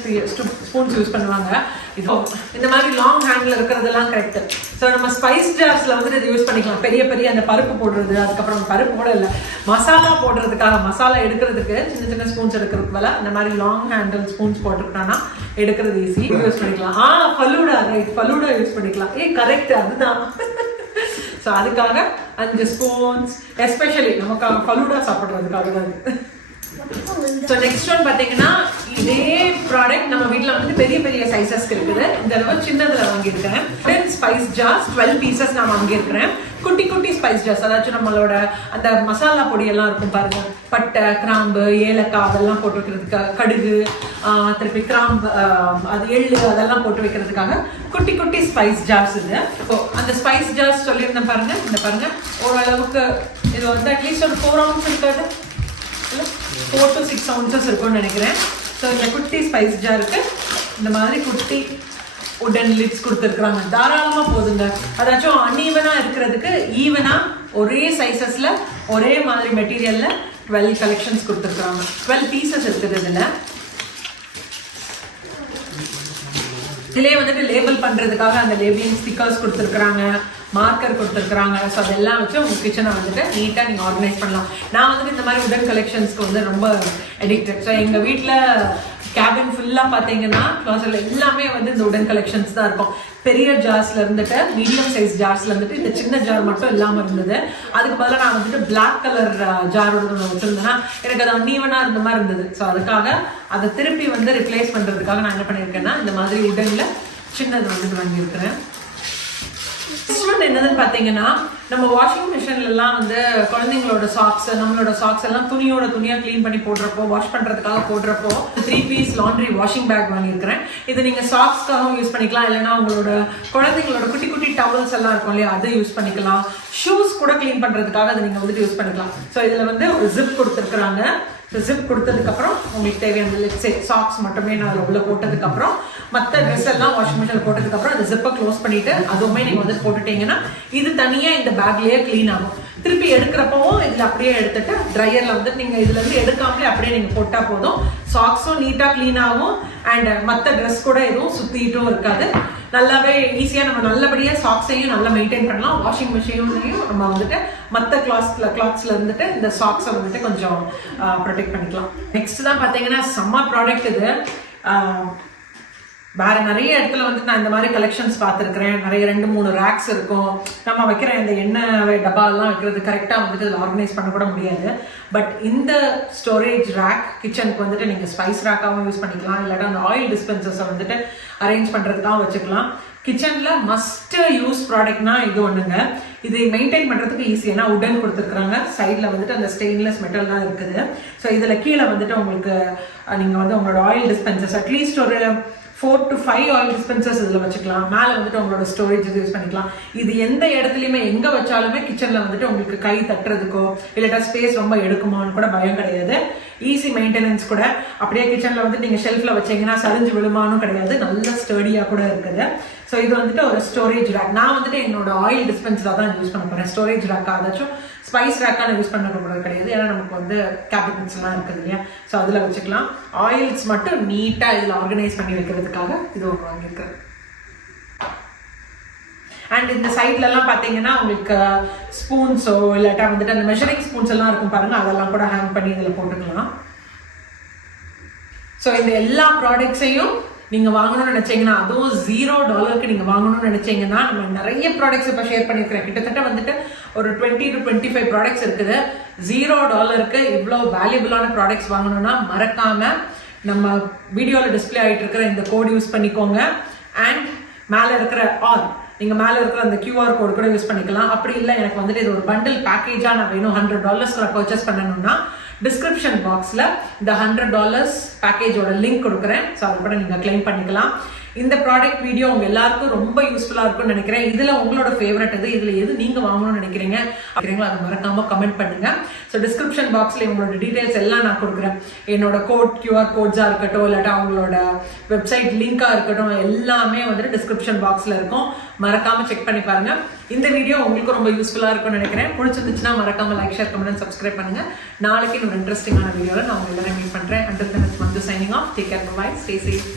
spoons use பண்ணுவாங்க. இது இந்த மாதிரி லாங் ஹேண்ட்ல இருக்கிறதெல்லாம் கரெக்ட். ஸோ நம்ம ஸ்பைஸ் ஜார்ஸ்ல வந்துட்டு இது யூஸ் பண்ணிக்கலாம். பெரிய பெரிய அந்த பருப்பு போடுறது, அதுக்கப்புறம் பருப்பு கூட இல்லை, மசாலா போடுறதுக்காக, மசாலா எடுக்கிறதுக்கு சின்ன சின்ன ஸ்பூன்ஸ் எடுக்கிறதுக்கு மேலே இந்த மாதிரி லாங் ஹேண்டில் ஸ்பூன்ஸ் போட்டுக்கிட்டோம்னா எடுக்கிறது ஈஸி. யூஸ் பண்ணிக்கலாம். ஃபலூடா, ரைட், ஃபலூடா யூஸ் பண்ணிக்கலாம். கரெக்ட், அதுதான். ஸோ அதுக்காக 5 ஸ்பூன்ஸ், எஸ்பெஷலி நமக்கு ஃபலூடா சாப்பிட்றதுக்காக தான். ஸோ நெக்ஸ்ட் ஒன் பார்த்தீங்கன்னா இதே ப்ராடக்ட் நம்ம வீட்டில் வந்து பெரிய பெரிய சைஸஸ்க்கு இருக்குது. இந்த அளவு சின்னதில் வாங்கியிருக்கிறேன். 10 ஸ்பைஸ் ஜார்ஸ் 12 பீசஸ் நான் வாங்கியிருக்கிறேன். குட்டி குட்டி ஸ்பைஸ் ஜார்ஸ், அதாச்சும் நம்மளோட அந்த மசாலா பொடியெல்லாம் இருக்கும் பாருங்க, பட்டை, கிராம்பு, ஏலக்காய் அதெல்லாம் போட்டு வைக்கிறதுக்கு, கடுகு, திருப்பி கிராம்பு, அது எள்ளு அதெல்லாம் போட்டு வைக்கிறதுக்காக குட்டி குட்டி ஸ்பைஸ் ஜார்ஸ் இது. ஸோ அந்த ஸ்பைஸ் ஜார்ஸ் சொல்லியிருந்தேன் பாருங்க, இந்த பாருங்க ஓரளவுக்கு இது வந்து அட்லீஸ்ட் ஒரு 4 ounce இருக்காது, 4 to 6 ounces இருக்கும்னு நினைக்கிறேன். ஸோ இந்த குட்டி ஸ்பைஸ் ஜாருக்கு இந்த மாதிரி குட்டி உடன் லிட்ஸ் கொடுத்துருக்குறாங்க. தாராளமாக போதுங்க. அதாச்சும் அன்ஈவனாக இருக்கிறதுக்கு ஈவனாக ஒரே சைஸஸில் ஒரே மாதிரி மெட்டீரியலில் 12 கலெக்ஷன்ஸ் கொடுத்துருக்குறாங்க. 12 பீசஸ் இருக்குது இதில். இதிலே வந்துட்டு லேபிள் பண்ணுறதுக்காக அந்த லேபிளிங் ஸ்டிக்கர்ஸ் கொடுத்துருக்குறாங்க, மார்க்கர் கொடுத்துருக்குறாங்க. ஸோ அதெல்லாம் வச்சு உங்கள் கிச்சனை வந்துட்டு நீட்டாக நீங்கள் ஆர்கனைஸ் பண்ணலாம். நான் வந்துட்டு இந்த மாதிரி உடன் கலெக்ஷன்ஸ்க்கு வந்து ரொம்ப அடிக்டட். ஸோ எங்கள் வீட்டில் கேபின் ஃபுல்லாக பார்த்தீங்கன்னா க்ளாஸில் எல்லாமே வந்து இந்த உடன் கலெக்ஷன்ஸ் தான் இருக்கும். பெரிய ஜார்ஸில் இருந்துட்டு மீடியம் சைஸ் ஜார்ஸில் இருந்துட்டு இந்த சின்ன ஜார் மட்டும் இல்லாமல் இருந்தது. அதுக்கு பதிலாக நான் வந்துட்டு பிளாக் கலர் ஜாரோட வச்சுருந்தேன்னா எனக்கு அது அன்னீவனாக இருந்த மாதிரி இருந்தது. ஸோ அதுக்காக அதை திருப்பி வந்து ரிப்ளேஸ் பண்ணுறதுக்காக நான் என்ன பண்ணியிருக்கேன்னா இந்த மாதிரி உடனில் சின்னது வந்துட்டு வாங்கியிருக்கிறேன். நெக்ஸ்ட் ஒன் என்னதுன்னு பார்த்தீங்கன்னா நம்ம வாஷிங் மிஷின்லாம் வந்து குழந்தைங்களோட சாக்ஸ், நம்மளோட சாக்ஸ் எல்லாம் துணியாக க்ளீன் பண்ணி போடுறப்போ, வாஷ் பண்ணுறதுக்காக போடுறப்போ 3 piece லாண்ட்ரி வாஷிங் பேக் வாங்கியிருக்கிறேன். இது நீங்கள் சாக்ஸ்க்காகவும் யூஸ் பண்ணிக்கலாம், இல்லைனா உங்களோட குழந்தைங்களோட குட்டி குட்டி டவல்ஸ் எல்லாம் இருக்கும் இல்லையா, அதை யூஸ் பண்ணிக்கலாம். ஷூஸ் கூட க்ளீன் பண்ணுறதுக்காக அதை நீங்கள் வந்துட்டு யூஸ் பண்ணிக்கலாம். ஸோ இதில் வந்து ஒரு ஜிப் கொடுத்துருக்குறாங்க. ஜிப் கொடுத்ததுக்கப்புறம் உங்களுக்கு தேவையான லெட்ஸே சாக்ஸ் மட்டுமே நான் அதில் உள்ள போட்டதுக்கப்புறம் மற்ற ட்ரெஸ் எல்லாம் வாஷிங் மிஷினில் போட்டதுக்கப்புறம் அந்த ஜிப்பை க்ளோஸ் பண்ணிவிட்டு அதுவுமே நீங்கள் வந்து போட்டுட்டீங்கன்னா இது தனியாக இந்த பேக்லேயே க்ளீன் ஆகும். திருப்பி எடுக்கிறப்பவும் இதில் அப்படியே எடுத்துட்டு ட்ரையரில் வந்து நீங்கள் இதுலேருந்து எடுக்காமலே அப்படியே நீங்கள் போட்டால் போதும். சாக்ஸும் நீட்டாக க்ளீன் ஆகும் அண்ட் மற்ற ட்ரெஸ் கூட எதுவும் சுற்றிட்டும் இருக்காது. நல்லாவே ஈஸியாக நம்ம நல்லபடியாக சாக்ஸையும் நல்லா மெயின்டைன் பண்ணலாம். வாஷிங் மிஷினையும் நம்ம வந்துட்டு மற்ற கிளாத்ஸில் இருந்துட்டு இந்த சாக்ஸை வந்துட்டு கொஞ்சம் ப்ரொடெக்ட் பண்ணிக்கலாம். நெக்ஸ்ட் தான் பார்த்தீங்கன்னா செம்ம ப்ராடக்ட் இது. வேறு நிறைய இடத்துல வந்து நான் இந்த மாதிரி கலெக்ஷன்ஸ் பார்த்துருக்குறேன். நிறைய 2-3 ரேக்ஸ் இருக்கும். நம்ம வைக்கிற இந்த எண்ணெய் டப்பாலாம் வைக்கிறது கரெக்டாக வந்துட்டு இதில் ஆர்கனைஸ் பண்ண கூட முடியாது. பட் இந்த ஸ்டோரேஜ் ரேக் கிச்சனுக்கு வந்துட்டு நீங்கள் ஸ்பைஸ் ரேக்காகவும் யூஸ் பண்ணிக்கலாம், இல்லாட்டா அந்த ஆயில் டிஸ்பென்சர்ஸை வந்துட்டு அரேஞ்ச் பண்ணுறதுக்காகவும் வச்சுக்கலாம். கிச்சனில் மஸ்ட் யூஸ் ப்ராடக்ட்னா இது ஒன்றுங்க. இது மெயின்டைன் பண்ணுறதுக்கு ஈஸி. ஏன்னா உடன் கொடுத்துருக்குறாங்க, சைடில் வந்துட்டு அந்த ஸ்டெயின்லெஸ் மெட்டல் தான் இருக்குது. ஸோ இதில் கீழே வந்துட்டு உங்களுக்கு நீங்கள் வந்து உங்களோட ஆயில் டிஸ்பென்சர்ஸ் அட்லீஸ்ட் ஒரு 4 to 5 ஆயில் டிஸ்பென்சர்ஸ் இதில் வச்சுக்கலாம். மேலே வந்துட்டு உங்களோட ஸ்டோரேஜ் யூஸ் பண்ணிக்கலாம். இது எந்த இடத்துலையுமே எங்கே வச்சாலுமே கிச்சனில் வந்துட்டு உங்களுக்கு கை தட்டுறதுக்கோ இல்லாட்டா ஸ்பேஸ் ரொம்ப எடுக்குமான்னு கூட பயம் கிடையாது. ஈஸி மெயின்டெனன்ஸ் கூட. அப்படியே கிச்சனில் வந்துட்டு நீங்கள் ஷெல்ஃபில் வச்சிங்கன்னா சரிஞ்சு விழுமானும் கிடையாது, நல்ல ஸ்டடியாக கூட இருக்குது. ஸோ இது வந்துட்டு ஒரு ஸ்டோரேஜ் ரேக். நான் வந்துட்டு என்னோட ஆயில் டிஸ்பென்சராக தான் யூஸ் பண்ண போகிறேன். ஸ்டோரேஜ் ரேக்காக அதாச்சும் ஸ்பைஸ் ரேக்காக நான் யூஸ் பண்ண போகிறது கிடையாது. ஏன்னா நமக்கு வந்து கேபினட்ஸ்லாம் இருக்குது இல்லையா, ஸோ அதில் வச்சுக்கலாம். ஆயில்ஸ் மட்டும் நீட்டாக இதில் ஆர்கனைஸ் பண்ணி வைக்கிறதுக்காக இது ஒன்று வாங்கியிருக்கேன். அண்ட் இந்த சைட்லலாம் பார்த்தீங்கன்னா உங்களுக்கு ஸ்பூன்ஸோ இல்லாட்டா வந்துட்டு அந்த மெஷரிங் ஸ்பூன்ஸ் எல்லாம் இருக்கும் பாருங்கள், அதெல்லாம் கூட ஹேங் பண்ணி இதில் போட்டுக்கலாம். ஸோ இந்த எல்லா ப்ராடக்ட்ஸையும் நீங்கள் வாங்கணும்னு நினச்சிங்கன்னா, அதுவும் $0 நீங்கள் வாங்கணும்னு நினச்சிங்கன்னா, நம்ம நிறைய ப்ராடக்ட்ஸ் இப்போ ஷேர் பண்ணியிருக்கிறேன். கிட்டத்தட்ட வந்துட்டு ஒரு 20 to 25 ப்ராடக்ட்ஸ் இருக்குது. $0 இவ்வளோ வேல்யூபிளான ப்ராடக்ட்ஸ் வாங்கணும்னா மறக்காமல் நம்ம வீடியோவில் டிஸ்பிளே ஆகிட்டு இருக்கிற இந்த கோட் யூஸ் பண்ணிக்கோங்க. அண்ட் மேலே இருக்கிற நீங்கள் மேலே இருக்கிற அந்த QR கோட் கூட யூஸ் பண்ணிக்கலாம். அப்படி இல்லை எனக்கு வந்துட்டு இது ஒரு பண்டில் பேக்கேஜாக நான் வேணும் $100 பர்ச்சேஸ் பண்ணணும்னா டிஸ்கிரிப்ஷன் பாக்ஸில் இந்த $100 பேக்கேஜோட லிங்க் கொடுக்குறேன். ஸோ அதை கூட நீங்கள் கிளைம் பண்ணிக்கலாம். இந்த ப்ராடக்ட் வீடியோ உங்கள் எல்லாருக்கும் ரொம்ப யூஸ்ஃபுல்லாக இருக்கும்னு நினைக்கிறேன். இதில் உங்களோட ஃபேவரட் இதில் எது நீங்கள் வாங்கணும்னு நினைக்கிறீங்களோ அதை மறக்காமல் கமெண்ட் பண்ணுங்கள். ஸோ டிஸ்கிரிப்ஷன் பாக்ஸில் உங்களோட டீட்டெயில்ஸ் எல்லாம் நான் கொடுக்குறேன். என்னோட QR கோட்ஸாக இருக்கட்டும், இல்லாட்டா அவங்களோட வெப்சைட் லிங்காக இருக்கட்டும், எல்லாமே வந்துட்டு டிஸ்கிரிப்ஷன் பாக்ஸில் இருக்கும். மறக்காமல் செக் பண்ணி பாருங்கள். இந்த வீடியோ உங்களுக்கு ரொம்ப யூஸ்ஃபுல்லாக இருக்கும்னு நினைக்கிறேன். பிடிச்சிருந்துச்சுன்னா மறக்காமல் லைக், ஷேர், கமெண்ட், சப்ஸ்கிரைப் பண்ணுங்கள். நாளைக்கு ஒரு இன்ட்ரெஸ்டிங்கான வீடியோவில் நான் உங்கள் எல்லாரும் மீட் பண்ணுறேன். Until then, it's Manju signing off. Take care, bye, stay safe.